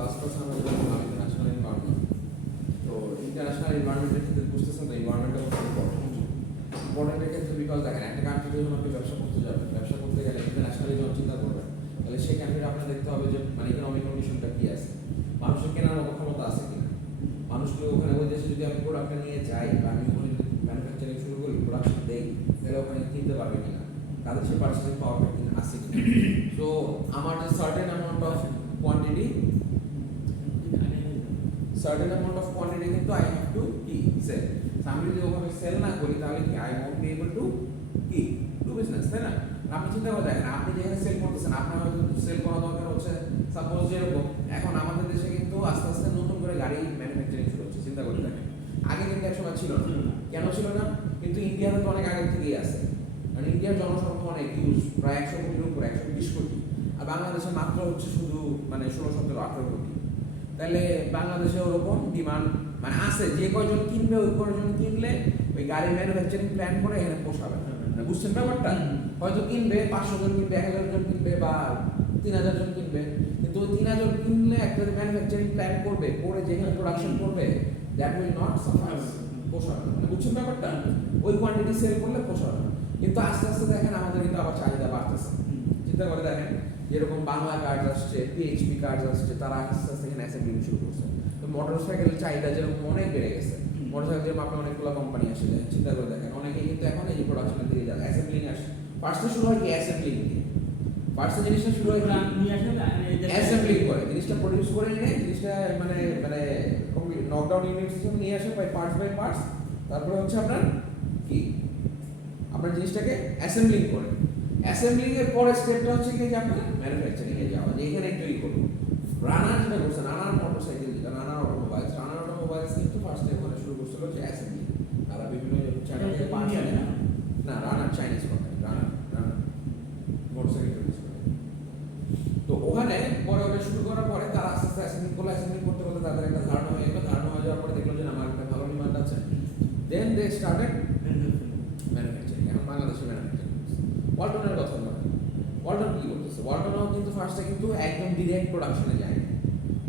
Last ক্লাসে আমরা বলছিলাম ইন্টারন্যাশনাল এনভায়রনমেন্ট। তো ইন্টারন্যাশনাল এনভায়রনমেন্টের ক্ষেত্রে বুঝতেছেন তো এনভায়রনমেন্টটা কত ইম্পর্টেন্টের ক্ষেত্রে বিকজ দেখেন একটা কান্ট্রিতে যখন আপনি ব্যবসা করতে যাবেন, ব্যবসা করতে গেলে ইন্টারন্যাশনালি যখন চিন্তা করবেন তাহলে সেই কান্ট্রিতে আপনার দেখতে হবে যে মানে ইকোনমিক কন্ডিশনটা কি আছে, মানুষের কেনার মতো ক্ষমতা আছে কিনা, মানুষকে ওখানে ওই দেশে যদি আমি প্রোডাক্টটা নিয়ে যাই বা আমি ওখানে যদি ম্যানুফ্যাকচারিং শুরু করি, প্রোডাকশন দেই, তাহলে ওখানে কিনতে পারবে কিনা, তাদের সেই পার্সেন্টেজ পাওয়ারটা কিনা আছে কিনা। তো আমার যে সার্টেন অ্যামাউন্ট অফ কোয়ান্টিটি কিন্তু আই হ্যাভ টু কি সেল। আমি যদি ওভাবে সেল না করি তাহলে কি I won't be able to কি ডু বিজনেস, তাই না? আপনি চিন্তা করে দেখেন, আপনি যেখানে সেল করতেছেন আপনার হয়তো সেল করা দরকার হচ্ছে সাপোজ যেরকম এখন আমাদের দেশে কিন্তু আস্তে আস্তে নতুন করে গাড়ি ম্যানুফ্যাকচারিং শুরু হচ্ছে। চিন্তা করে দেখেন, আগে কিন্তু এক সময় ছিল না। কেন ছিল না? কিন্তু ইন্ডিয়াতে তো অনেক আগে থেকেই আছে, কারণ ইন্ডিয়ার জনসংখ্যা অনেক হিউজ, প্রায় 100 কোটির উপর, 120 কোটি, আর বাংলাদেশে মাত্র হচ্ছে শুধু মানে 16, 17, 18 কোটি। তাহলে বাংলাদেশে ওরকম ডিমান্ড মানে আছে, যে কয়জন কিনবে ওই কয়জন কিনলে ওই গাড়ি ম্যানুফ্যাকচারিং প্ল্যান করে এখানে পোষাবে। মানে বুঝছেন ব্যাপারটা? হয়তো কিনবে 500 জন কিনবে, 1000 জন কিনবে বা 3000 জন কিনবে, কিন্তু ওই 3000 কিনলে একটা ম্যানুফ্যাকচারিং প্ল্যান করবে, করে যেখানে প্রোডাকশন করবে দ্যাট উইল নট সাফার, পোষাবে। মানে বুঝছেন ব্যাপারটা? ওই কোয়ান্টিটি সেল করলে পোষাবে। কিন্তু আস্তে আস্তে দেখেন আমাদের কিন্তু আবার চাহিদা বাড়তেছে। চিন্তা করে দেখেন, যেরকম বাংলা কার্ড আসছে, পিএইচপি কার্ড আসছে, তারা আস্তে আস্তে এখানে অ্যাসেম্বলিং শুরু করছে। তো মোটরসাইকেলের চাহিদা যেরকম অনেক বেড়ে গেছে, মোটরসাইকেল যেরকম আপনার অনেকগুলো কোম্পানি আসে, চিন্তা করে দেখেন অনেকেই কিন্তু এখন এই যে প্রোডাকশনের দিকে যায়, অ্যাসেম্বলিং আসে। ফার্স্টে শুরু হয় কি অ্যাসেম্বলিং দিয়ে, ফার্স্টে জিনিসটা শুরু হয় অ্যাসেম্বলিং করে, জিনিসটা প্রডিউস করে নিয়ে জিনিসটা মানে মানে নকডাউন ইউনিট সিস্টেম নিয়ে আসে পার্টস বাই পার্টস, তারপরে হচ্ছে আপনার কি আপনার জিনিসটাকে অ্যাসেম্বলিং করে। অ্যাসেম্বলিং এর পরের স্টেপটা হচ্ছে কি যে আপনার ম্যানুফ্যাকচারিং এ যাওয়া, যে এখানে তৈরি করব। রানার যেটা করছে, রানার মোটরসাইকেল যেটা, রানার অটোমোবাইলস কিন্তু ফার্স্টে ওখানে শুরু করছিল যে অ্যাসেম্বলি। তারা বিভিন্ন চায়না থেকে পার্টস আনে, না রানার চাইনিজ কোম্পানি, রানার মোটরসাইকেল তৈরি করে। তো ওখানে পরে ওটা শুরু করার পরে তারা আস্তে আস্তে অ্যাসেম্বলিং করতে করতে তাদের একটা ধারণা হয়ে গেল, ধারণা হয়ে যাওয়ার পরে দেখলো যে আমার একটা ভালো ডিমান্ড আছে, দেন দে স্টার্টেড ম্যানুফ্যাকচারিং। এখন বাংলাদেশে ম্যানুফ্যাকচারিং ওয়ালটনের কথা বলে, ওয়ালটন কি করতেছে? ওয়ালটনও কিন্তু ফার্স্টে কিন্তু একদম ডিরেক্ট প্রোডাকশনে যায় না,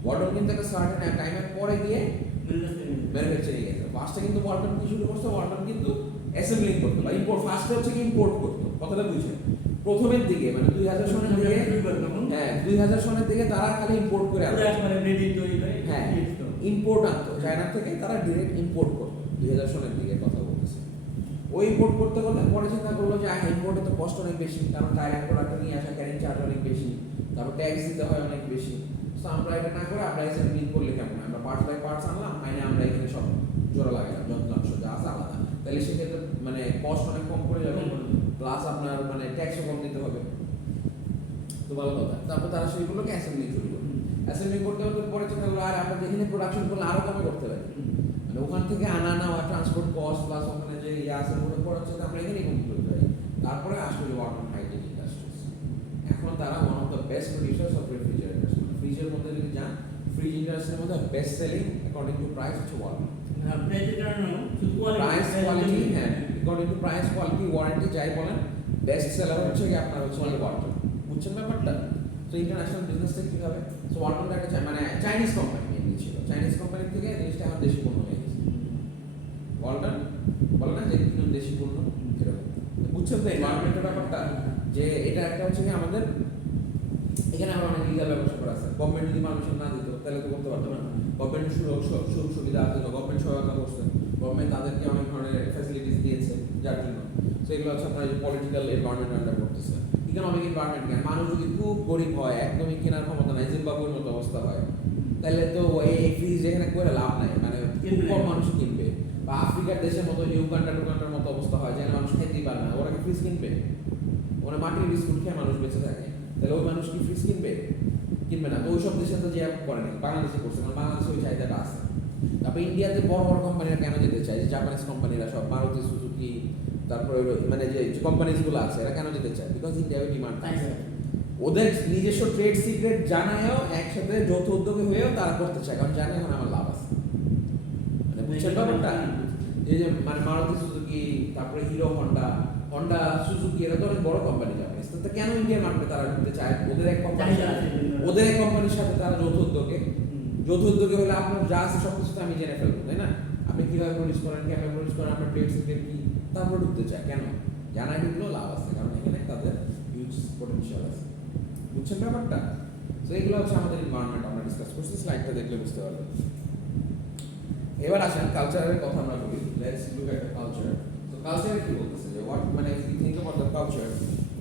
ওয়ালটন কিন্তু একটা সার্টেন টাইমের পরে গিয়ে ম্যানুফ্যাকচারিং এ যায়। ফার্স্টে কিন্তু ওয়ালটন কি শুরু করছে? ওয়ালটন কিন্তু অ্যাসেম্বলিং করতো বা ইম্পোর্ট, ফার্স্টে হচ্ছে কি ইম্পোর্ট করতো। কথাটা বুঝছেন? প্রথমের দিকে মানে 2000 সনের দিকে, হ্যাঁ 2000 সনের দিকে তারা খালি ইম্পোর্ট করে আনতো, হ্যাঁ ইম্পোর্ট আনতো চায়না থেকে, তারা ডিরেক্ট ইম্পোর্ট করতো 2000 সনের দিকে কথা বলতেছে। ওই ইম্পোর্ট করতে করতে পরে চিন্তা করলো যে ইম্পোর্টে তো কষ্ট অনেক বেশি, কারণ চায়না প্রোডাক্ট নিয়ে আসা ক্যারিং চার্জ অনেক বেশি, তারপর ট্যাক্স দিতে হয় অনেক বেশি। তো আমরা এটা না করে আমরা অ্যাসেম্বলিং করলে কেমন, আমরা পার্টস বাই পার্টস আনলাম, আইনে আমরা এখানে সব জোড়া লাগালাম, যন্ত্রাংশ যা আছে আলাদা, তাহলে সেক্ষেত্রে মানে কস্ট অনেক কম পড়ে যাবে, প্লাস আপনার মানে ট্যাক্সও কম দিতে হবে। তো ভালো কথা। তারপর তারা সেইগুলোকে অ্যাসেম্বলিং শুরু করলো, অ্যাসেম্বলিং করতে করতে পরে চিন্তা করলো আর আমরা যেখানে প্রোডাকশন করলে আরো কমে করতে পারি, মানে ওখান থেকে আনা নেওয়া ট্রান্সপোর্ট কস্ট প্লাস ওখানে যে আছে ওগুলো পরে হচ্ছে আমরা এখানেই কমপ্লিট করতে পারি। তারপরে আসলে ওয়ালটন হাইটেক ইন্ডাস্ট্রিজ, এখন তারা one of the best producers of refrigerators. ফ্রিজের মধ্যে যদি যান, ফ্রিজ ইন্ডাস্ট্রির মধ্যে best selling according to price হচ্ছে ওয়ালটন। প্রাইস কোয়ালিটি, হ্যাঁ according to price quality warranty যাই বলেন, বেস্ট সেলার হচ্ছে কি আপনার হচ্ছে ওয়ালটন। বুঝছেন ব্যাপারটা? তো ইন্টারন্যাশনাল বিজনেসটা কীভাবে, সো ওয়ালটনটা একটা মানে চাইনিজ কোম্পানি মেনলি ছিল, চাইনিজ কোম্পানি থেকে জিনিসটা এখন দেশি পণ্য হয়ে গেছে। ওয়ালটন বলে না যে কিন্তু দেশি পণ্য এরকম। বুঝছেন তো এনভায়রনমেন্টের ব্যাপারটা, যে এটা একটা হচ্ছে কি আমাদের এখানে আমরা অনেক লিগাল ব্যবস্থা করা আছে। গভর্নমেন্ট যদি পারমিশন না দিত তাহলে তো করতে পারতো না। গভর্নমেন্ট সুযোগ সুবিধা আছে, গভর্নমেন্ট সহায়তা করছে, গভর্নমেন্ট তাদেরকে অনেক ধরনের ফ্যাসিলিটিস দিয়েছে যার জন্য। সেগুলো হচ্ছে আপনার পলিটিক্যাল এনভায়রনমেন্ট আন্ডার করতেছে, ইকোনমিক এনভায়রনমেন্ট। কেন মানুষ যদি খুব গরিব হয়, একদমই কেনার ক্ষমতা নাই, জিম্বাবুয়ের মতো অবস্থা হয়, তাহলে তো এই ফ্রিজ এখানে করে লাভ নাই, মানে কম মানুষ কিনবে। বা আফ্রিকার দেশের মতো ইউগান্ডার মতো অবস্থা হয়, যেন মানুষ খাইতেই পারে না, ওরা কি ফ্রিজ কিনবে? ওরা মাটির বিস্কুট খেয়ে মানুষ বেঁচে থাকে, তাহলে ওই মানুষ কি ফ্রিজ কিনবে? কিনবে না। তো ওই সব দেশে তো যে করে না, বাংলাদেশে করছে, কারণ বাংলাদেশে ওই চাহিদাটা আছে। তারপরে ইন্ডিয়াতে বড় বড় কোম্পানিরা কেন যেতে চায়, যে জাপানিজ কোম্পানিরা সব মারুতি সুজুকি, তারপরে মানে যে কোম্পানিজগুলো আছে এরা কেন যেতে চায়? বিকজ ইন্ডিয়ায় ডিমান্ড আছে। ওদের নিজস্ব ট্রেড সিক্রেট জানায়ও একসাথে যৌথ উদ্যোগে হয়েও তারা করতে চায়, কারণ জানে এখন আমার লাভ আছে। মানে বুঝছেন ব্যাপারটা? এই যে মানে মারুতি সুজুকি, তারপরে হিরো হন্ডা সুজুকি, এরা তো অনেক বড় কোম্পানি জাপানিজ, তো কেন ইন্ডিয়ান মার্কেটে তারা ঢুকতে চায়? চাহিদা আছে। ওদের এক কোম্পানির সাথে তারা যৌথ উদ্যোগে হলে আপনার যা আছে সব কিছু তো আমি জেনে ফেলবো, তাই না? আপনি কিভাবে প্রডিউস করেন, কেমন প্রডিউস করেন, আপনার ট্রেড সিক্রেট কি, তারপর ঢুকতে চায়। কেন? জানাই ঢুকলেও লাভ আছে, কারণ এখানে তাদের হিউজ পটেনশিয়াল আছে। বুঝছেন ব্যাপারটা? তো এগুলো হচ্ছে আমাদের এনভায়রনমেন্ট, আমরা ডিসকাস করছি, স্লাইডটা দেখলে বুঝতে পারবেন। এবার আসেন কালচারের কথা আমরা বলি। Let's look at the culture. তো কালচার কি বলতেছে যে হোয়াট, মানে if you think about the culture,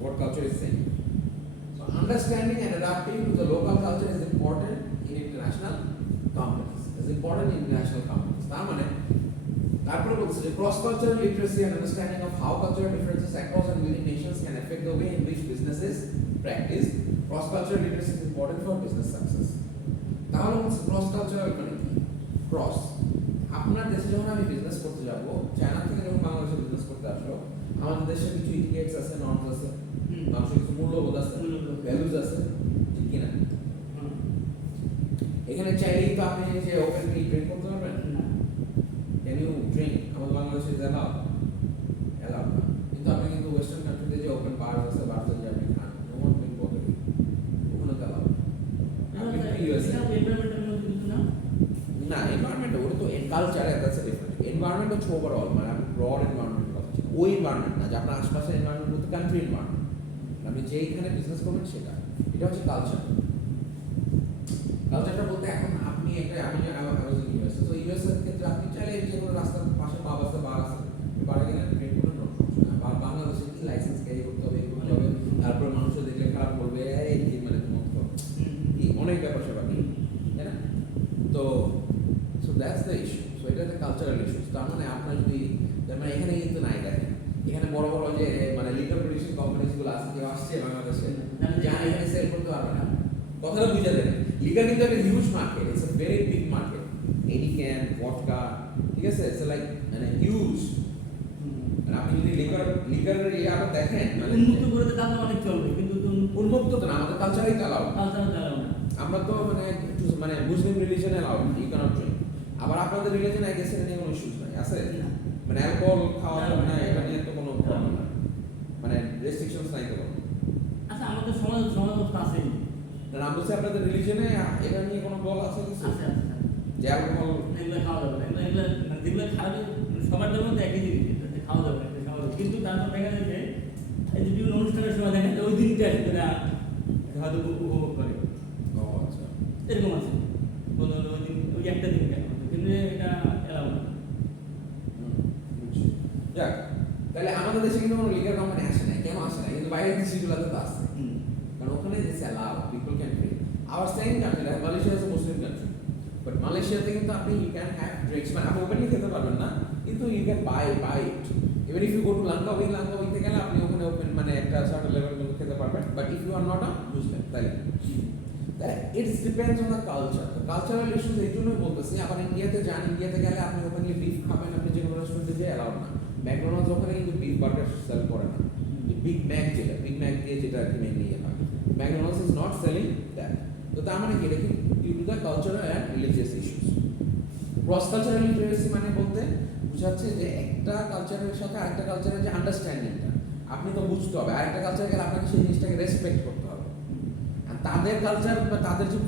what culture is saying. So understanding and adapting to the local culture is important in international companies. Is important in international companies. তার মানে তারপরে বলছে যে cross cultural literacy and understanding of how cultural differences across and within nations can affect the way in which businesses practice. Cross cultural literacy is important for business success. তাহলে বলছে cross cultural মানে কি? Cross, আপনার দেশে যখন আমি business করতে যাব, চায়না থেকে যখন বাংলাদেশে বিজনেস করতে আসলো, আমাদের দেশে কিছু ইটিকেটস আছে, নর্মস আছে, মানুষের কিছু মূল্যবোধ আছে, ভ্যালুজ আছে, ঠিক কিনা? এখানে চাইলেই তো আপনি যে ওপেনলি ড্রিঙ্ক করতে পারবেন না। Can you drink? আমাদের বাংলাদেশে অ্যালাউ না, কিন্তু আপনি কিন্তু ওয়েস্টার্ন কান্ট্রিতে যে ওপেন বার আছে, বারতে যে আপনি খান, no one will bother you, ওখানে তো অ্যালাউ আপনি ইউএসএ না, এনভায়রনমেন্ট ওটা তো culture, that's a different. Environment হচ্ছে ওভারঅল, মানে আপনি ব্রড এনভায়রনমেন্ট কথা বলছেন, ওই এনভায়রনমেন্ট না যে আপনার আশপাশের এনভায়রনমেন্ট বলতে কান্ট্রি এনভায়রনমেন্ট, আপনি যেইখানে বিজনেস করবেন সেটা, এটা হচ্ছে কালচার। কালচারটা বলতে এখন আপনি একটা, আমি ইউএসএ, তো ইউএসএ এর ক্ষেত্রে আপনি চাইলে যে কোনো রাস্তার পাশে পাব আছে, বার আছে, বারে গেলে ট্রেড করতে কোনো সমস্যা না। বা বাংলাদেশে কি লাইসেন্স ক্যারি করতে হবে, করতে হবে, তারপরে মানুষও দেখলে খারাপ বলবে, এই কি মানে অনেক ব্যাপার স্যাপার, তাই না? তো so that's the issue. So এটা একটা কালচারাল ইস্যু। তার মানে আপনার যদি, তার মানে এখানে কিন্তু নাই, দেখেন এখানে বড় বড় যে মানে লিগাল প্রোডিউসিং কোম্পানিজগুলো আছে, কেউ আসছে বাংলাদেশে, যা এখানে সেল করতে পারবে না। কথাটা বুঝে দেন, লিগাল কিন্তু একটা huge market, it's a very big market. Any can, vodka, ঠিক আছে, ইটস লাইক মানে হিউজ। মানে আপনি যদি লিগালের ইয়াটা দেখেন, মানে উন্মুক্ত করে দিতে তাহলে অনেক চলবে, কিন্তু উন্মুক্ত তো না, আমাদের কালচারই চালাও, কালচার চালাও না। আমরা তো মানে মুসলিম রিলিজনে অ্যালাউ ইউ ক্যানট ড্রিঙ্ক। আবার আপনাদের রিলিজনে আই গেস এটা নিয়ে কোনো ইস্যুস নাই, আছে? মানে অ্যালকোহল খাওয়া যাবে না, এটা নিয়ে তো কোনো প্রবলেম নাই, মানে রেস্ট্রিকশনস নাই তো কোনো। আচ্ছা, আমাদের সমাজ অবস্থা আছে না, আমি বলছি আপনাদের রিলিজনে এটা নিয়ে কোনো বল আছে কিছু যে অ্যালকোহল এগুলো খাওয়া যাবে না, এগুলো যেগুলো খাবে সবার জন্য তো একই জিনিস, খাওয়া যাবে না, খাওয়া যাবে। কিন্তু তারপর দেখা যায় যে এই যে বিভিন্ন অনুষ্ঠানের সময় দেখা যায় ওই দিনটা হয়তো উপভোগ করে। আচ্ছা, এরকম আছে, কোনো ওই দিন ওই একটা দিন কেন, কিন্তু এটা এলাও না। যাক, তাহলে আমাদের দেশে কিন্তু কোনো লিগাল কোম্পানি আসে নাই, কেন আসে নাই? কিন্তু বাইরের দেশগুলোতে তো আসছে, কারণ ওখানে this allow people can drink. Our same country like Malaysia is a Muslim country, but মালয়েশিয়াতে কিন্তু আপনি ইউ ক্যান হ্যাভ ড্রিঙ্কস, মানে আপনি ওপেনলি খেতে পারবেন না, কিন্তু you can buy it. Even if you go to লাঙ্কাউইতে গেলে আপনি ওখানে ওপেন মানে একটা সার্টেন লেভেল পর্যন্ত খেতে পারবেন, but if you are not a Muslim, তাহলে it depends on the culture. Cultural issues এই জন্যই বলতেছি। আবার ইন্ডিয়াতে যান, ইন্ডিয়াতে গেলে আপনি ওপেনলি বিফ খাবেন, আপনি যে কোনো রেস্টুরেন্টে যেয়ে অ্যালাউড না। ম্যাকডোনাল্ডস ওখানে কিন্তু বিফ বার্গার সেল করে না, বিগ ম্যাক যেটা, বিগ ম্যাক দিয়ে যেটা আর কি মেনলি হয়, McDonald's is not selling that. তো তার মানে কি, এটা কি due to the cultural and religious issues. Cross cultural literacy মানে বলতে বোঝাচ্ছে যে একটা কালচারের সাথে আরেকটা কালচারের যে আন্ডারস্ট্যান্ডিংটা আপনি তো বুঝতে হবে, আরেকটা কালচার গেলে আপনাকে সেই জিনিসটাকে রেসপেক্ট করতে হবে। আর তাদের কালচার বা তাদের যে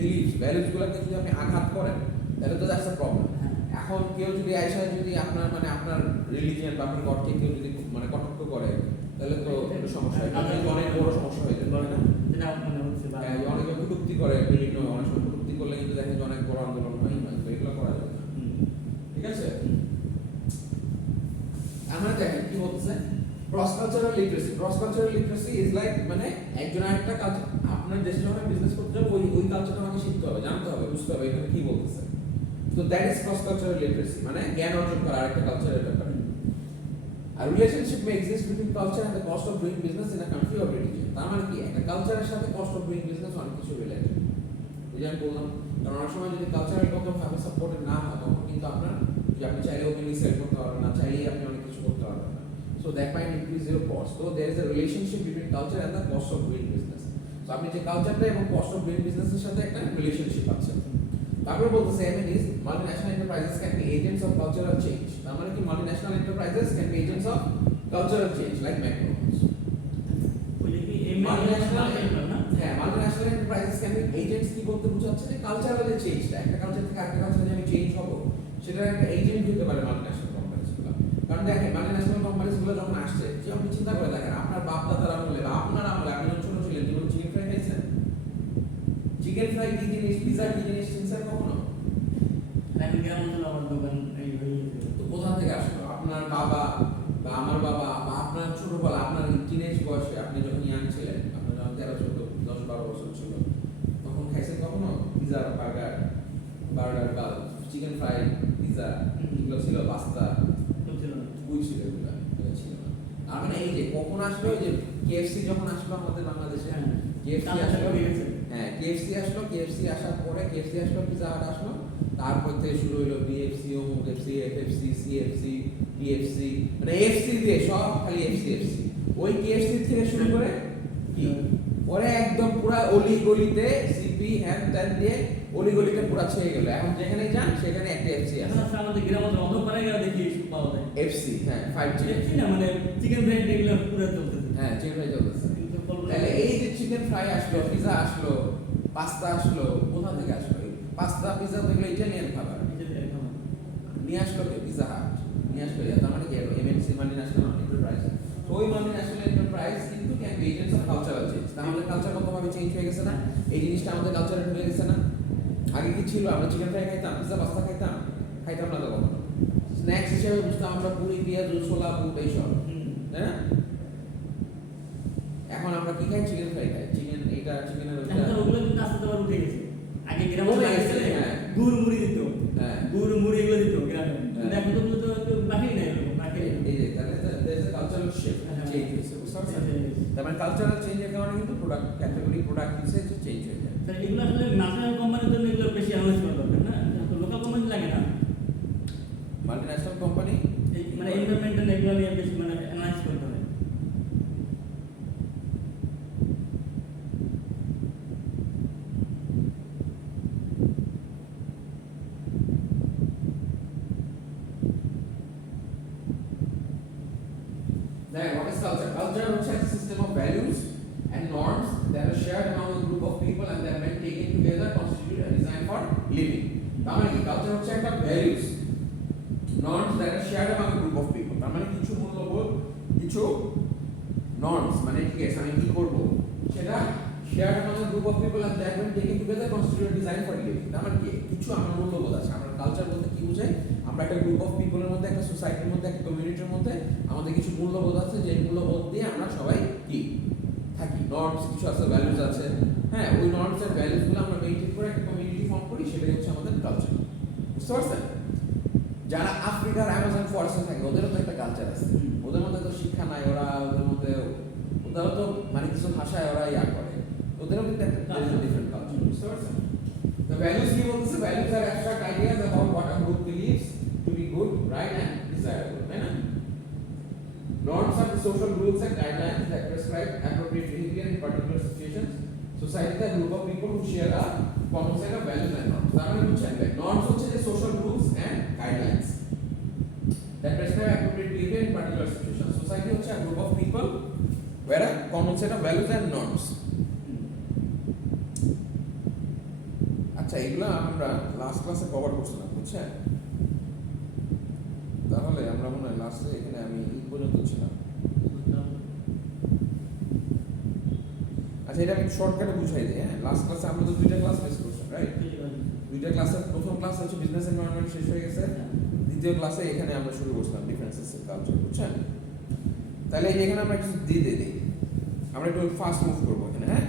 বিলিফ ভ্যালুজগুলোকে যদি আপনি আঘাত করেন, তাহলে তো দ্যাটস আ প্রবলেম। এখন কেউ যদি আয়সা যদি আপনার মানে আপনার রিলিজিয়ান বা আপনার গডকে কেউ যদি মানে কটাক্ষ করে, তাহলে তো একটু সমস্যা হয়, অনেক বড় সমস্যা হয়ে যাবে, না? যেটা মনে হচ্ছে অনেকে কটূক্তি করে, বিভিন্ন অনেক সময় কটূক্তি করলে কিন্তু দেখেন যে অনেক বড় আন্দোলন হয়, তো এগুলো করা যাবে না, ঠিক আছে? আমরা দেখেন কি বলতেছে cross cultural literacy. Cross cultural literacy is like মানে একজন আরেকটা কালচার, আপনার দেশে যখন বিজনেস করতে যাবো ওই কালচারটা আমাকে শিখতে হবে, জানতে হবে, বুঝতে হবে এখানে কি বলতেছে। তো that is cross cultural literacy, মানে জ্ঞান অর্জন করা আরেকটা কালচারের ব্যাপারে। আর relationship may exist between culture and the cost of doing business in a country or religion. তার মানে কি, একটা কালচারের সাথে কস্ট অফ ডুইং বিজনেস অনেক কিছু রিলেটেড। এই যে আমি বললাম, কারণ অনেক সময় যদি কালচারাল কখনো ভাবে সাপোর্টেড না হয়, তখন কিন্তু আপনার যে আপনি চাইলে ওপেনলি সেল করতে পারবেন না, চাইলেই আপনি অনেক কিছু করতে পারবেন না। So that might increase your cost. So there is a relationship between culture and the cost of doing business. So আপনি যে কালচারটা এবং কস্ট অফ ডুইং বিজনেস এর সাথে একটা রিলেশনশিপ আছে। তারপরে বলতেছে MNEs multinational enterprises can be agents of cultural change. তার মানে কি, multinational enterprises can be agents of cultural change like McDonald's. ওই মাল্টিন্যাশনাল না? হ্যাঁ multinational enterprises can be agents কি বলতে বোঝাচ্ছে যে কালচারাল যে চেঞ্জটা একটা কালচার থেকে আরেকটা কালচারে আমি চেঞ্জ হব সেটা একটা এজেন্ট হতে পারে মাল্টিন্যাশনাল কোম্পানিজগুলো কারণ দেখেন মাল্টিন্যাশনাল কোম্পানিজগুলো যখন আসছে যে আপনি চিন্তা করে দেখেন আপনার বাপ দাদার আমলে বা আপনার আমলে আপনি যখন ছোট ছিলেন জীবন চিকেন ফ্রাই খাইছেন চিকেন ফ্রাই কি জিনিস পিজা কি জিনিস চিনছেন কখনো এখন গ্রাম অঞ্চলে আমার দোকান এই হয়ে গেছে। তো কোথা থেকে আসলো আপনার বাবা বা আমার বাবা বা আপনার ছোটবেলা আপনার টিনেজ বয়সে আপনি যখন ইয়াং ছিলেন আপনার যখন 13 14 10 12 বছর ছিল তখন খাইছেন কখনো পিজা বার্গার বা চিকেন ফ্রাই পিজা এগুলো ছিল পাস্তা ছিল না। ওই ছিল এগুলো ছিল না আর মানে এই যে কখন আসলো যে কেএফসি যখন আসলো আমাদের বাংলাদেশে হ্যাঁ। কেএফসি কালচার আসলো হয়ে গেছে। হ্যাঁ কেএফসি আসলো কেএফসি আসার পরে কেএফসি আসলো পিজা হাট আসলো তারপর থেকে শুরু হলো BFC OFC FFC CFC PFC মানে এফসি দিয়ে সব খালি এফসি এফসি ওই কেএফসি থেকে শুরু করে কি পরে একদম পুরো অলি গলিতে সিপি হ্যান ত্যান দিয়ে অলি গলিতে পুরো ছেয়ে গেল এখন যেখানে যান সেখানে একটা এফসি এখন আছে আসলে আমাদের গ্রাম অঞ্চলে অত পারে গেলে দেখি এসব পাওয়া যায়। এফসি হ্যাঁ 5G দেখছি না মানে চিকেন ফ্রাই এগুলো পুরো চলতেছে। হ্যাঁ চিকেন ফ্রাই চলতেছে কিন্তু বলবো তাহলে এই যে চিকেন ফ্রাই আসলো পিজা আসলো পাস্তা আসলো কোথা থেকে আসলো পাস্তা পিজা তো এগুলো ইটালিয়ান খাবার নিয়ে আসলো কে পিজা হাট নিয়ে আসলো তার মানে কি এমএনসি মাল্টিন্যাশনাল এন্টারপ্রাইজ তো ওই মাল্টিন্যাশনাল এন্টারপ্রাইজ কিন্তু can be agents of cultural change তাহলে কালচার কতভাবে চেঞ্জ হয়ে গেছে না এই জিনিসটা আমাদের কালচারে ঢুকে গেছে না আগে কি ছিল আমরা চিকেন ফ্রাই খাইতাম পিজা পাস্তা খাইতাম না তো কখনো স্ন্যাক্স হিসেবে বুঝতাম আমরা পুরি পেঁয়াজ ছোলা বুট এইসব তাই না এখন আমরা কি খাই চিকেন ফ্রাই খাই চিকেন এইটা চিকেনের এখন তো ওগুলো কিন্তু আস্তে আস্তে উঠে গেছে। আগে গ্রাম উঠে অঞ্চলে গেছে, গেলে হ্যাঁ। গুড় মুড়ি দিত। হ্যাঁ গুড় মুড়ি এগুলো দিত গ্রামে। হ্যাঁ। কিন্তু এখন তো ওগুলো তো কেউ বাকি নাই ওরকম, বাকি নেই। এই যে তাহলে there is a cultural shift হ্যাঁ। চেঞ্জ হয়েছে বুঝতে পারছেন হ্যাঁ। তার মানে কালচারাল চেঞ্জের কারণে কিন্তু product category product usage change হয়ে যায় স্যার এগুলো আসলে ন্যাশনাল কোম্পানির জন্য এগুলো বেশি অ্যানালাইজ করা দরকার না? তো লোকাল কোম্পানি লাগে না। মাল্টিন্যাশনাল কোম্পানি এই মানে এনভায়রনমেন্টাল এগুলো নিয়ে বেশি মানে অ্যানালাইজ করতে হয়। Then what is culture? Culture hচ্ছে একটা system of values and norms that are shared among a group of people and that when taken together constitute a design for living. তার মানে কি কালচার হচ্ছে একটা values norms that are shared among a group of people. তার মানে কিছু মূল্যবোধ কিছু norms মানে ঠিক আছে আমি কি করব সেটা shared among a group of people and that when taken together constitute a design for living. তার মানে কি কিছু আমার মূল্যবোধ আছে আমরা কালচার বলতে কি বোঝাই আমরা একটা গ্রুপ অফ পিপলের মধ্যে একটা সোসাইটির মধ্যে একটা কমিউনিটির মধ্যে আমাদের কিছু মূল্যবোধ আছে যে মূল্যবোধ দিয়ে আমরা সবাই কি থাকি নর্মস কিছু আছে ভ্যালুজ আছে হ্যাঁ ওই নর্মস এর ভ্যালুজগুলো আমরা মেইনটেইন করে একটা কমিউনিটি ফর্ম করি সেটাই হচ্ছে আমাদের কালচার বুঝতে পারছেন যারা আফ্রিকার অ্যামাজন ফরেস্টে থাকে ওদেরও তো একটা কালচার আছে ওদের মধ্যে তো শিক্ষা নাই ওদের মধ্যে ওদেরও তো মানে কিছু ভাষায় ওরা ইয়া করে ওদেরও কিন্তু একটা ডিফারেন্ট কালচার বুঝতে পারছেন The values he wants the values are abstract ideas about what a group believes to be good, right, and desirable. Right? Norms are the social rules and guidelines that prescribe appropriate behavior in particular situations. Society is a group of people who share a common set of values and norms. That means norms are the social rules and guidelines that prescribe appropriate behavior in particular situations. Society is a group of people where a common set of values and norms. আচ্ছা এগুলো আমরা last ক্লাসে cover করছিলাম বুঝছেন তাহলে আমরা মনে হয় লাস্টে এখানে আমি এই পর্যন্ত ছিলাম আচ্ছা এটা আমি শর্টকাটে বুঝাই দিই হ্যাঁ লাস্ট ক্লাসে আমরা তো দুইটা ক্লাস মিস করছি রাইট দুইটা ক্লাসের প্রথম ক্লাস হচ্ছে বিজনেস এনভায়রনমেন্ট শেষ হয়ে গেছে দ্বিতীয় ক্লাসে এখানে আমরা শুরু করছিলাম ডিফারেন্সেস ইন কালচার বুঝছেন তাহলে এখানে আমরা কিছু দিয়ে দিই আমরা একটু ফাস্ট মুভ করবো এখানে হ্যাঁ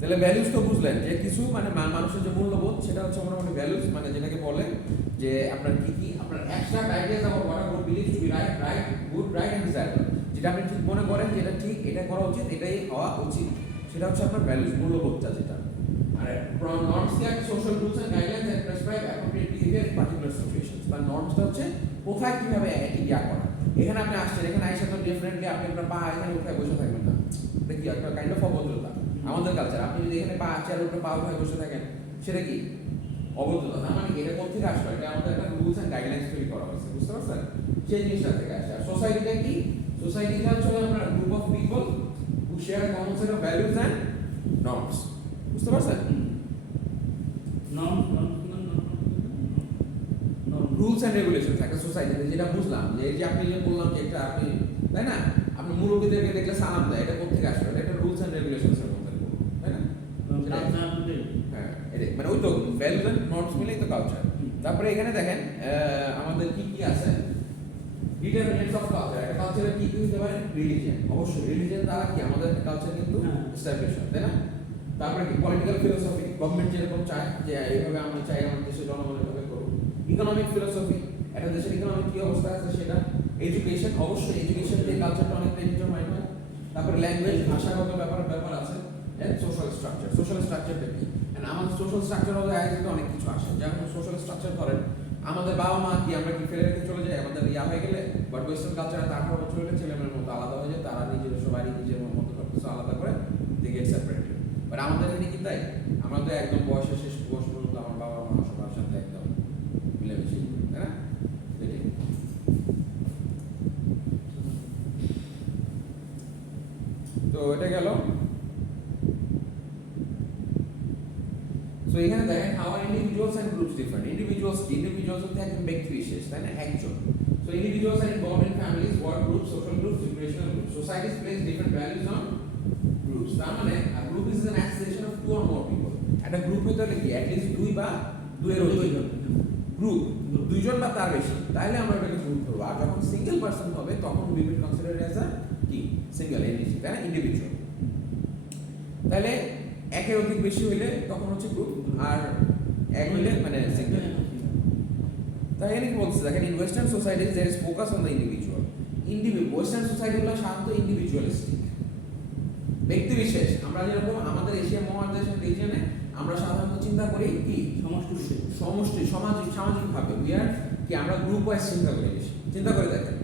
তাহলে ভ্যালুজ তো বুঝলেন যে কিছু মানে মানুষের যে মূল্যবোধ সেটা হচ্ছে মোটামুটি ভ্যালুজ মানে যেটাকে বলে যে আপনার কি কি আপনার abstract ideas about what are good believes to be right good right and desirable যেটা আপনি ঠিক মনে করেন যে এটা ঠিক এটা করা উচিত এটাই হওয়া উচিত সেটা হচ্ছে আপনার ভ্যালুজ মূল্যবোধটা যেটা আর নর্মস কি আছে social rules and guidelines that prescribe appropriate behaviour in particular situations বা নর্মসটা হচ্ছে কোথায় কিভাবে ইয়া করা এখানে আপনি আসছেন এখানে আইসা তো ডেফিনেটলি আপনি আপনার পা এখানে উঠায় বসে থাকবেন না এটা কি একটা কাইন্ড অফ অভদ্রতা আমাদের কালচার আপনি যদি এখানে পা চেয়ারের উপরে পা উঠায় বসে থাকেন সেটা কি অবৈধতা না মানে এটা কোথা থেকে আসলো এটা আমাদের একটা রুলস এন্ড গাইডলাইন্স তৈরি করা হয়েছে বুঝতে পারছেন সেই জিনিসটা থেকে আসে আর সোসাইটিটা কি সোসাইটিটা হচ্ছে আপনার group of people who share a common set of values and norms বুঝতে পারছেন রুলস এন্ড রেগুলেশন থাকে সোসাইটিতে যেটা বুঝলাম যে এই যে আপনি যে বললাম যে একটা আপনি তাই না আপনি মুরব্বীদেরকে দেখলে সালাম দেয় এটা কোথা থেকে আসলো এটা একটা রুলস এন্ড রেগুলেশনস এর মধ্যে তাই না হ্যাঁ এটা মানে ওই তো ভ্যালুস এন্ড নর্মস মিলেই তো কালচার তারপরে এখানে দেখেন আমাদের কি কি আছে ডিটারমিনেন্টস অফ কালচার একটা কালচারের কি কি হতে পারে রিলিজিয়ন অবশ্যই রিলিজিয়ন দ্বারা কি আমাদের কালচার কিন্তু এস্টাবলিশ হয় তাই না তারপরে কি পলিটিক্যাল ফিলোসফি গভর্নমেন্ট যেরকম চায় যে এইভাবে আমরা চাই আমাদের দেশের জনগণের ভাবে করুক ইকোনমিক ফিলোসফি একটা দেশের ইকোনমিক কি অবস্থা আছে সেটা এডুকেশন অবশ্যই এডুকেশন দিয়ে কালচারটা অনেকটা ডিটারমাইন হয় তারপরে ল্যাঙ্গুয়েজ ভাষাগত ব্যাপার আছে এন্ড সোশ্যাল স্ট্রাকচারটা কি এন্ড আমাদের সোশ্যাল স্ট্রাকচার হলো আইডিতে অনেক কিছু আসে যেমন সোশ্যাল স্ট্রাকচার ধরেন আমাদের বাবা মা কি আমরা কি ফেলে রেখে চলে যাই আমাদের ইয়া হয়ে গেলে বাট ওয়েস্টার্ন কালচারে তার 18 বছর হলে ছেলেমেয়ের মতো আলাদা হয়ে যায় তারা নিজের সবাই নিজের মতো সব কিছু আলাদা করে দে গেট সেপারেটেড বাট আমাদের এখানে কি তাই আমরা তো একদম বয়সের শেষ বয়স পর্যন্ত আমার বাবা মা সবার সাথে একদম মিলেমিশে তাই না এটাই তো এটা গেল সো এখানে দেখেন how individuals and groups different individuals হতে একজন ব্যক্তি বিশেষ তাই না একজন so individuals are involved in families work groups social groups recreational groups societies place different values on groups তার মানে a group is an association of two or more people একটা গ্রুপ হতে হলে কি at least দুই বা দুইয়ের অধিক গ্রুপ দুইজন বা তার বেশি তাহলে আমরা এটাকে গ্রুপ করব আর যখন সিঙ্গেল পারসন হবে তখন we will consider it as a কি সিঙ্গেল এনটিটি তাই না ইন্ডিভিজুয়াল তাহলে একের অধিক বেশি হইলে তখন হচ্ছে গ্রুপ আর এক হইলে মানে সিঙ্গেল তাই এখানে কি বলছে দেখেন in western societies there is focus on the individual western সোসাইটিগুলো সাধারণত ইন্ডিভিজুয়ালিস্টিক ব্যক্তি বিশেষ আমরা যেরকম আমাদের এশিয়া মহাদেশের রিজিয়নে আমরা সাধারণত চিন্তা করি কি সমষ্টি সামাজিক ভাবে উই আর কি আমরা গ্রুপ ওয়াইজ চিন্তা করি বেশি চিন্তা করে দেখেন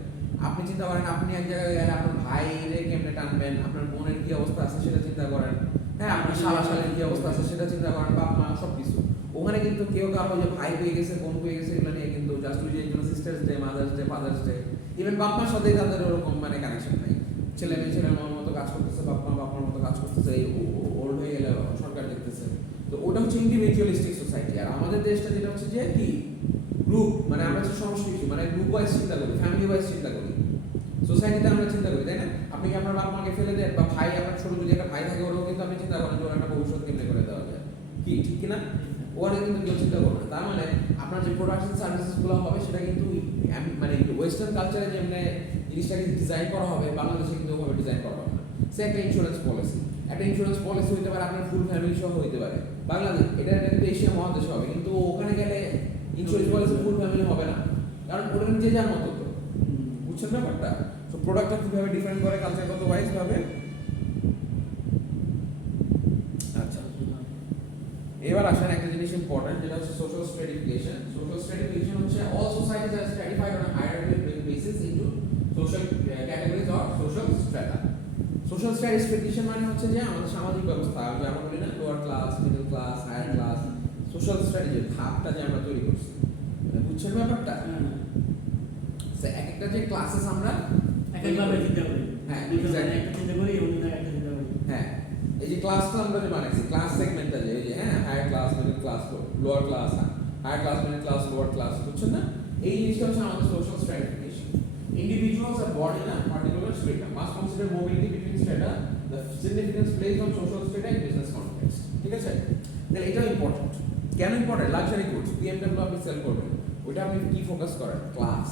আপনি চিন্তা করেন আপনি এক জায়গায় গেলে আপনার ভাইরে কেমনে টানবেন আপনার বোনের কি অবস্থা আছে সেটা চিন্তা করেন হ্যাঁ আপনার শালার কি অবস্থা আছে সেটা চিন্তা করেন বাপ মা সব কিছু ওখানে কিন্তু কেউ কারো যে ভাই পেয়ে গেছে বোন পেয়ে গেছে এগুলো নিয়ে কিন্তু জাস্ট ওই যে sisters day mother's day father's day even বাপ মার সাথে তাদের ওরকম মানে কানেকশন নাই ছেলে মেয়ে ছেলের মতো কাজ করতেছে বাপমার মতো কাজ করতেছে এই ওল্ড হয়ে গেলে সরকার দেখতেছে তো ওটা হচ্ছে ইন্ডিভিজুয়ালিস্টিক সোসাইটি আর আমাদের দেশটা যেটা হচ্ছে যে কি গ্রুপ মানে আমরা হচ্ছে সমষ্টি মানে গ্রুপ ওয়াইজ চিন্তা করি ফ্যামিলি ওয়াইজ চিন্তা করি সোসাইটিতে আমরা চিন্তা করি তাই না আপনি কি আপনার বাপ মাকে ফেলে দেন বা ভাই আপনার ছোট যদি একটা ভাই থাকে ওরও কিন্তু আপনি চিন্তা করেন যে ওর একটা ভবিষ্যৎ কেমনে করে দেওয়া যায় কি ঠিক কিনা ওরা কিন্তু কেউ চিন্তা করবে না তার মানে আপনার যে প্রোডাকশন সার্ভিসেস গুলো হবে সেটা কিন্তু মানে ওয়েস্টার্ন কালচারে যেমনি জিনিসটাকে ডিজাইন করা হবে বাংলাদেশে কিন্তু ওভাবে ডিজাইন করা হবে না সে একটা ইন্স্যুরেন্স পলিসি হইতে পারে আপনার ফুল ফ্যামিলি সহ হইতে পারে বাংলাদেশ এটা কিন্তু এশিয়া মহাদেশে হবে কিন্তু ওখানে গেলে ইন্স্যুরেন্স পলিসি ফুল ফ্যামিলি হবে না কারণ ওটা যে যার মতো তো বুঝছেন ব্যাপারটা তো প্রোডাক্টটা কিভাবে ডিফাইন করে কালচারগত ওয়াইজ ভাবে আচ্ছা এবার আসেন একটা জিনিস ইম্পর্টেন্ট যেটা হচ্ছে সোশ্যাল স্ট্র্যাটিফিকেশন হচ্ছে all societies are stratified on a hierarchical basis into social categories or social strata social stratification মানে হচ্ছে যে আমাদের সামাজিক ব্যবস্থা যে আমরা বলি না lower class middle class higher class social strategy ধাপটা যে আমরা তৈরি করছি মানে বুঝছেন ব্যাপারটা এক একটা যে ক্লাসেস আমরা একইভাবে চিন্তা করি হ্যাঁ একটা চিন্তা করি অন্য একটা চিন্তা করি হ্যাঁ এই যে ক্লাসটা আমরা যে বানাইছি ক্লাস সেগমেন্টটা যে এই যে হ্যাঁ higher class middle class lower class higher class middle class lower class বুঝছেন না এই জিনিসটা হচ্ছে আমাদের social stratification individuals are born in a particular strata must consider mobility between strata the significance placed on social strata and business context ঠিক আছে তাহলে এটা ইম্পর্টেন্ট কেন ইম্পর্টেন্ট লাক্সারি গুডস BMW আপনি সেল করবেন ওইটা আপনি কি ফোকাস করেন ক্লাস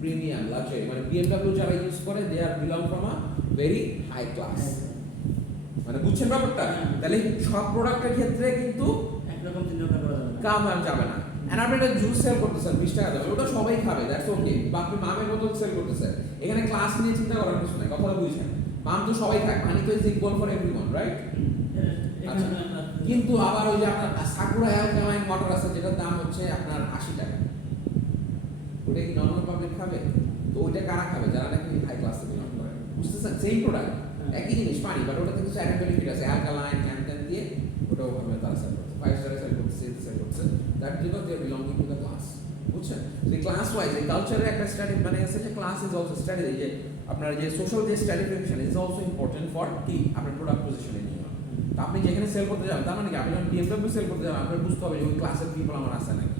প্রিমিয়াম লাক্সারি মানে BMW যারা ইউজ করে they are belong from a very high class মানে বুঝছেন ব্যাপারটা তাহলে সব প্রোডাক্টের ক্ষেত্রে কিন্তু একরকম চিন্তা করা যাবে না কাম আর যাবে না আর আপনি একটা জুস সেল করতেছেন 20 টাকা দাম ওটা সবাই খাবে দ্যাটস ওকে বা আপনি মামের বোতল সেল করতেছেন এখানে ক্লাস নিয়ে চিন্তা করার কিছু নাই কথাটা বুঝছেন মাম তো সবাই খায় পানি তো is equal for everyone right আচ্ছা কিন্তু আবার ওই যে আপনার সাকুরা অ্যালকালাইন ওয়াটার আছে যেটার দাম হচ্ছে আপনার 80 টাকা ওটা কি নরমাল পাবলিক খাবে তো ওইটা কারা খাবে যারা নাকি হাই ক্লাসে বিলং করে বুঝতেছেন সেম প্রোডাক্ট একই জিনিস পানি বাট ওটা কিন্তু অ্যাডেড বেনিফিট আছে অ্যালকালাইন ক্যান্টেন দিয়ে ওটা ওভাবে তারা সেল করছে 5 স্টারে সেল করছে সেল করছে that because they are belonging to the class বুঝছেন যে ক্লাস ওয়াইজ এই কালচারের একটা স্টাডি মানে আছে যে ক্লাস ইজ অলসো স্টাডি যে আপনার যে সোশ্যাল যে stratification is also important for কি আপনার প্রোডাক্ট পজিশনে নিয়ে। তো আপনি যেখানে সেল করতে যাবেন তার মানে কি আপনি যখন BMW সেল করতে যাবেন আপনার বুঝতে হবে যে ওই ক্লাসের পিপল আমার আছে নাকি,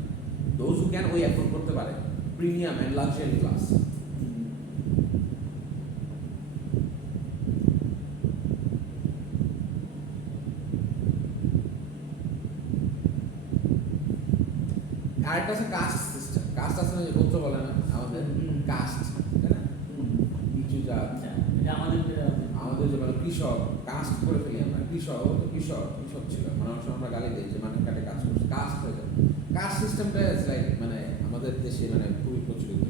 দোজ হু ক্যান ওই অ্যাফোর্ড করতে পারে প্রিমিয়াম অ্যান্ড লাক্সারি ক্লাস। আরেকটা আছে কাস্ট সিস্টেম। কাস্ট আছে না, যে গোত্র বলে না আমাদের, কাস্ট, তাই না? কিছু জাত এটা আমাদের আমাদের যে মানে কৃষক কাস্ট করে ফেলি আমরা, কৃষক ও তো কৃষক কৃষক ছিল, মানে অনেক সময় আমরা গালি দিই যে মানে কাটে কাজ করছে, কাস্ট হয়ে যায়। কাস্ট সিস্টেমটা ইজ লাইক মানে আমাদের দেশে মানে খুবই প্রচলিত,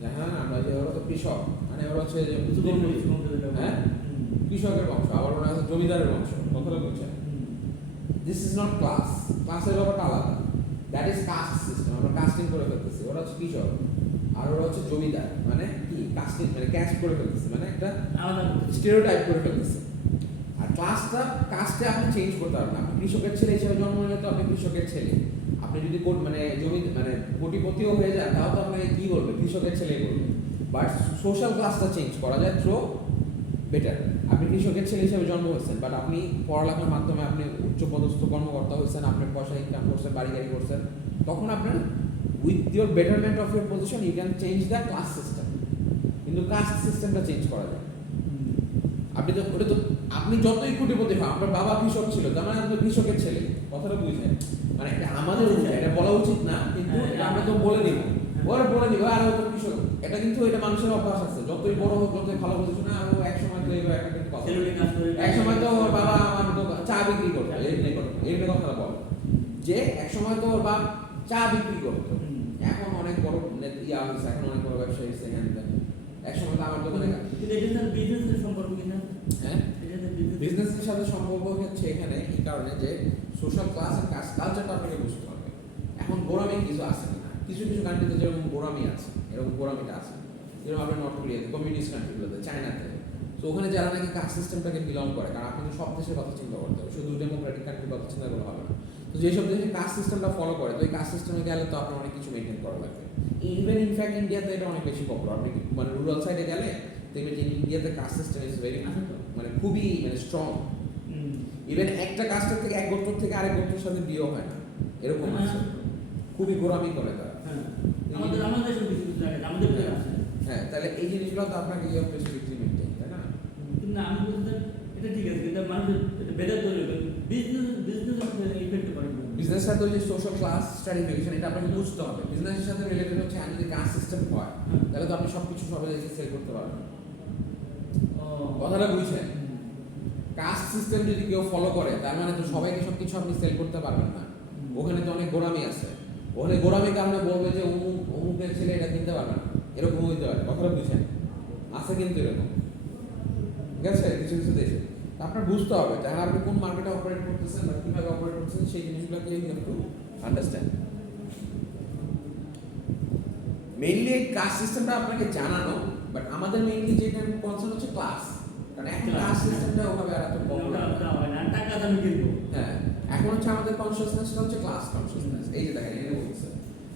যে হ্যাঁ আমরা যে ওরা তো কৃষক, মানে ওরা হচ্ছে যে হ্যাঁ কৃষকের বংশ, আবার ওরা আছে জমিদারের বংশ, কথাটা বলছেন। দিস ইজ নট ক্লাস, ক্লাসের ব্যাপারটা আলাদা, দ্যাট ইজ কাস্ট সিস্টেম। আমরা কাস্টিং করে ফেলতেছি, ওরা হচ্ছে কৃষক আর ওরা হচ্ছে জমিদার, মানে কি কাস্টিং মানে ক্যাস্ট করে ফেলতেছে, মানে একটা স্টেরিওটাইপ করে ফেলতেছে। আর ক্লাসটা কাস্টে আপনি চেঞ্জ করতে পারবেন। আপনি কৃষকের ছেলে হিসেবে জন্ম নিলে তো আপনি কৃষকের ছেলে, আপনি যদি মানে জমি মানে কোটিপতিও হয়ে যায় তাও তো আপনাকে কি বলবে, কৃষকের ছেলে বলবে। বাট সোশ্যাল ক্লাসটা চেঞ্জ করা যায় থ্রো বেটার। আপনি কৃষকের ছেলে হিসেবে জন্ম হয়েছেন, বাট আপনি পড়ালেখার মাধ্যমে আপনি উচ্চপদস্থ কর্মকর্তা হয়েছেন, আপনার পয়সা ইনকাম করছেন, বাড়ি গাড়ি করছেন, তখন আপনার with your betterment of your position you can change the class system. কিন্তু কাস্ট সিস্টেমটা চেঞ্জ করা যায়। আপনি তো ওটা তো আপনি যতই কোটিপতি হন, আপনার বাবা কৃষক ছিল তার মানে আপনি কৃষকের ছেলে, কথাটা বুঝছেন? মানে এটা আমাদের উচিত, এটা বলা উচিত না, কিন্তু আমরা তো বলে দিব, ওরা বলে দিব আর ও তো কৃষক। এটা কিন্তু এটা মানুষের অভ্যাস আছে, যতই বড় হোক যতই ভালো পজিশনে আর ও এক সময় তো এবার একটা কিন্তু কথা, এক সময় তো ওর বাবা আমার তো চা বিক্রি করতো, এই কথাটা বল যে এক সময় তো ওর বাবা চা বিক্রি করতো, এখন অনেক বড় ইয়া হয়েছে, এখন অনেক বড় ব্যবসা হয়েছে। এক সময় তো আমার দোকানে বিজনেসের সম্পর্ক কিনা, হ্যাঁ বিজনেসের সাথে সম্পর্ক হচ্ছে এখানে এই কারণে যে সোশ্যাল ক্লাস আর কাস্ট কালচারটা আপনাকে বুঝতে হবে। এখন গোড়ামি কিছু আছে কিনা, কিছু কিছু কান্ট্রিতে যেরকম গোড়ামি আছে, এরকম গোড়ামিটা আছে, যেরকম আপনার নর্থ কোরিয়াতে, কমিউনিস্ট কান্ট্রিগুলোতে, চায়নাতে। তো ওখানে যারা নাকি কাস্ট সিস্টেমটাকে বিলং করে, কারণ আপনি সব দেশের কথা চিন্তা করতে হবে, শুধু ডেমোক্রেটিক কান্ট্রির কথা চিন্তা করলে হবে না। তো যেসব দেশে কাস্ট সিস্টেমটা ফলো করে, তো এই কাস্ট সিস্টেমে গেলে তো আপনার অনেক কিছু মেনটেন করা লাগবে। ইভেন ইনফ্যাক্ট ইন্ডিয়াতে এটা অনেক বেশি পপুলার। আপনি মানে রুরাল সাইডে গেলে দেখবেন যে ইন্ডিয়াতে কাস্ট সিস্টেম ইজ ভেরি মানে খুবই মানে স্ট্রং। ইভেন একটা কাস্টের থেকে এক গোত্র থেকে আরেক গোত্রের সাথে বিয়েও হয় না, এরকম আছে, খুবই গোড়ামি করে তারা। হ্যাঁ, তাহলে এই জিনিসগুলো তো আপনাকে ইয়ে হবে স্ট্রিক্টলি মেইনটেইন, তাই না? কিন্তু আমি বলতে এটা ঠিক আছে, কিন্তু মানুষের বেটার তৈরি হবে, ইফেক্ট করে বিজনেস সাথে ওই যে সোশ্যাল ক্লাস স্ট্র্যাটিফিকেশন, এটা আপনাকে বুঝতে হবে। বিজনেসের সাথে রিলেটেড হচ্ছে আমি যদি কাস্ট সিস্টেম হয় তাহলে তো আপনি সবকিছু সবাই সেল করতে পারবেন। কথাটা বুঝছেন? কাস্ট সিস্টেম যদি কেউ ফলো করে তার মানে তো সবাইকে সবকিছু আপনি সেল করতে পারবেন না। ওখানে তো অনেক গোড়ামি আছে, ওখানে গোড়ামির কারণে বলবে যে অমুকের ছেলে এটা কিনতে পারবে না, এরকম হইতে পারে। কথাটা বুঝছেন? আছে কিন্তু এরকম, ঠিক আছে, কিছু কিছু দেশে। আপনার বুঝতে হবে তাহলে আপনি কোন মার্কেটে অপারেট করতেছেন বা কিভাবে অপারেট করতেছেন, সেই জিনিসগুলোকে you have to understand. Mainly এই কাস্ট সিস্টেমটা আপনাকে জানানো, বাট আমাদের মেইনলি যেটা কনসার্ন হচ্ছে ক্লাস, কারণ এখন কাস্ট সিস্টেমটা ওভাবে আর এত পপুলার না। টাকা দামি কিনবো, হ্যাঁ, এখন হচ্ছে আমাদের কনসিয়াসনেসটা হচ্ছে ক্লাস কনসিয়াসনেস। এই যে দেখেন এখানে বলছে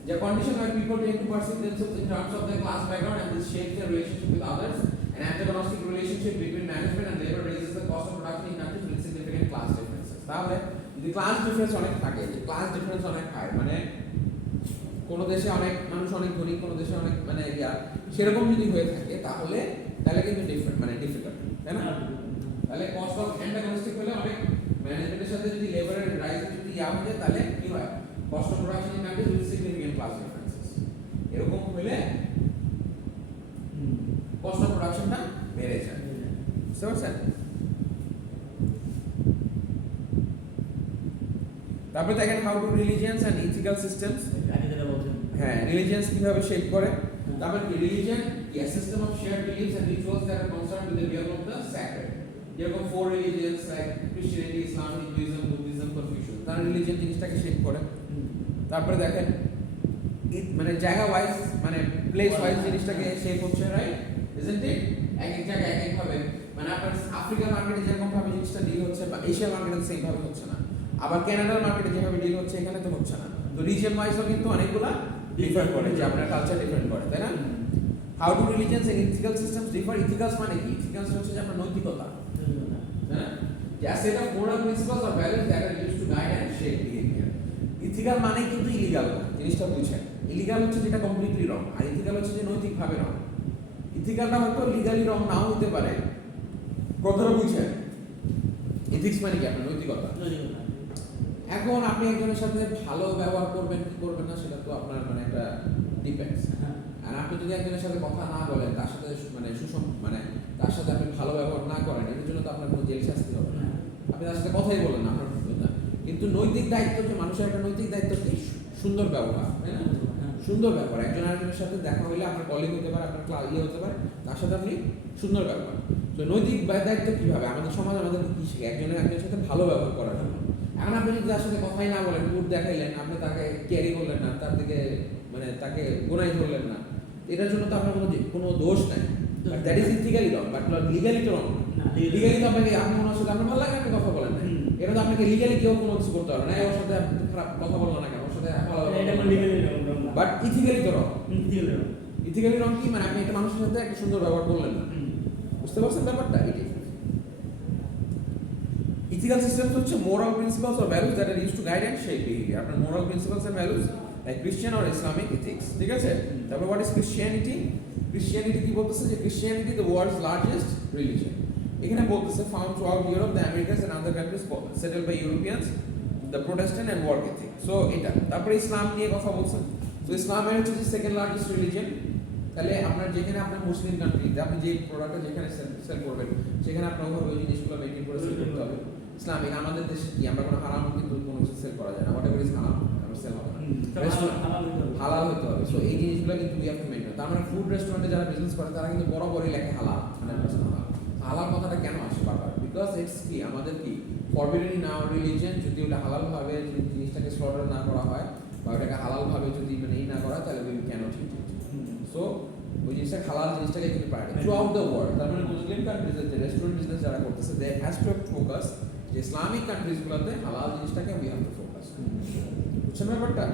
যে condition where people tend to perceive themselves in terms of their class background and this shapes their relationship with others. An antagonistic relationship between management and labor raises the cost of production in countries with significant class differences. তাহলে যদি class difference অনেক থাকে, যে class difference অনেক হয়, মানে কোন দেশে অনেক মানুষ অনেক ধনী, কোন দেশে অনেক মানে সেরকম যদি হয়ে থাকে তাহলে কিন্তু ডিফারেন্ট মানে ডিফিকাল্ট, তাই না? তাহলে কস্ট অফ অ্যান্টাগনিস্টিক হলে অনেক ম্যানেজমেন্টের সাথে যদি লেবারের রাইজ যদি হয়ে যায় তাহলে কি হয়, cost of production in countries with significant class differences. এরকম হলে কস্ট অফ প্রোডাকশনটা বেড়ে যায়, বুঝতে পারছেন? তারপরে দেখেন how to religions and ethical systems. হ্যাঁ, রিলিজিয়নস কিভাবে শেপ করে। তারপরে কি religion is a system of shared beliefs and rituals that are concerned with the realm of the sacred. যেরকম four religions like Christianity, Islam, Hinduism, Buddhism, Confucius, তারা religion জিনিসটাকে shape করে। তারপরে দেখেন মানে জায়গা ওয়াইজ মানে প্লেস ওয়াইজ জিনিসটাকে শেপ হচ্ছে, রাইট? Isn't it? এক এক জায়গায় এক এক ভাবে, মানে আপনার আফ্রিকান মার্কেটে যেরকম ভাবে জিনিসটা ডিল হচ্ছে বা এশিয়া মার্কেটে সেম ভাবে হচ্ছে না, আবার কানাডার মার্কেটে যেভাবে ডিল হচ্ছে এখানে তো হচ্ছে না। তো রিজিয়ন ওয়াইজও কিন্তু অনেকগুলা ডিফার করে, যে আপনার কালচার ডিফারেন্ট করে, তাই না? How do religions and ethical systems differ? Ethicals মানে কি? ইথিক্যালস হচ্ছে যে আপনার নৈতিকতা, হ্যাঁ, যা set of moral principles or values that are used to guide and shape behaviour. Ethical মানে কিন্তু ইলিগাল না, জিনিসটা বুঝেন। ইলিগাল হচ্ছে যেটা কমপ্লিটলি রং, আর ইথিক্যাল হচ্ছে যে নৈতিকভাবে রং। ইথিক্যালটা হয়তো লিগালি রং নাও হতে পারে, কথাটা বুঝেন। এথিক্স মানে কি? আপনার নৈতিকতা। এখন আপনি একজনের সাথে ভালো ব্যবহার করবেন কি করবেন না সেটা তো আপনার মানে একটা ডিপেন্ডস। আর আপনি যদি একজনের সাথে কথা না বলেন, তার সাথে মানে তার সাথে আপনি ভালো ব্যবহার না করেন, এর জন্য তো আপনার কোনো জেল শাস্তি হবে না। আপনি তার সাথে কথাই বলেন না, আপনার না। কিন্তু নৈতিক দায়িত্ব, যে মানুষের একটা নৈতিক দায়িত্ব কি? সুন্দর ব্যবহার, তাই না? সুন্দর ব্যবহার। একজন আরেকজনের সাথে দেখা হইলে আপনার কলিগ হতে পারে, আপনার হতে পারে, তার সাথে আপনি সুন্দর ব্যবহার। তো নৈতিক দায়িত্ব কিভাবে? আমাদের সমাজ আমাদের কি শিখে? একজনের সাথে ভালো ব্যবহার করার জন্য। এখন আপনি যদি তার সাথে কথাই না বলেন, দূর দেখাইলেন, আপনি তাকে ক্যারি করলেন না, তার দিকে মানে তাকে গোনাই ধরলেন না, এটার জন্য তো আপনার কোনো দোষ নাই। But that is ethically wrong, but legally তো রং। লিগালি তো আপনাকে আপনি ওনার সাথে আপনার ভালো লাগে আপনি কথা বলেন না, এটা তো আপনাকে লিগালি কেউ কোনো কিছু করতে পারবে না। ওর সাথে খারাপ কথা বললো না কেন, ওর সাথে ভালো, বাট ইথিক্যালি তো রং। ইথিক্যালি রং কি? মানে আপনি একটা মানুষের সাথে একটা সুন্দর ব্যবহার করলেন না। বুঝতে পারছেন ব্যাপারটা? এটাই ethical systems হচ্ছে moral principles or values that are used to guide and shape behavior. আপনার moral principles and values like Christian or Islamic ethics, ঠিক আছে? তারপর what is Christianity? Christianity কি বলতেছে? যে Christianity the world's largest religion. এখানে বলতেছে found throughout Europe, the Americas and other countries settled by Europeans, the Protestant and work ethic. So এটা। তারপর ইসলাম নিয়ে কথা বলছেন। So ইসলাম হচ্ছে যে second largest religion. তাহলে আপনার যেখানে আপনার মুসলিম কান্ট্রিতে আপনি যে প্রোডাক্টটা যেখানে সেল করবেন, সেখানে আপনার ওভাবে ওই জিনিসগুলো মেনটেন করে সেল করতে হবে। ইসলামিক আমাদের দেশে কি আমরা কোনো হারাম কিন্তু কোনো কিছু সেল করা যায় না, হোয়াট এভার ইজ হারাম আমরা সেল হবে না, হালাল হতে হবে। সো এই জিনিসগুলো কিন্তু উই হ্যাভ টু মেনটেন। তার মানে ফুড রেস্টুরেন্টে যারা বিজনেস করে তারা কিন্তু বরাবরই লেখে হালাল, 100% হালাল। হালাল কথাটা কেন আসে বারবার? বিকজ ইটস কি আমাদের কি ফরবিডেন ইন আওয়ার রিলিজিয়ন। যদি ওটা হালাল ভাবে যদি জিনিসটাকে স্লটার না করা হয় বা ওটাকে হালাল ভাবে যদি মানে না করা হয়, তাহলে we can not it. So ওই জিনিসটা হালাল জিনিসটাকে কিন্তু priority through out the world. তার মানে মুসলিম কান্ট্রিজে যে রেস্টুরেন্ট বিজনেস যারা করতেছে, দে হ্যাজ টু ফোকাস যে ইসলামিক কান্ট্রিজগুলোতে হালাল জিনিসটাকে উই হ্যাভ টু ফোকাস। বুঝছেন ব্যাপারটা?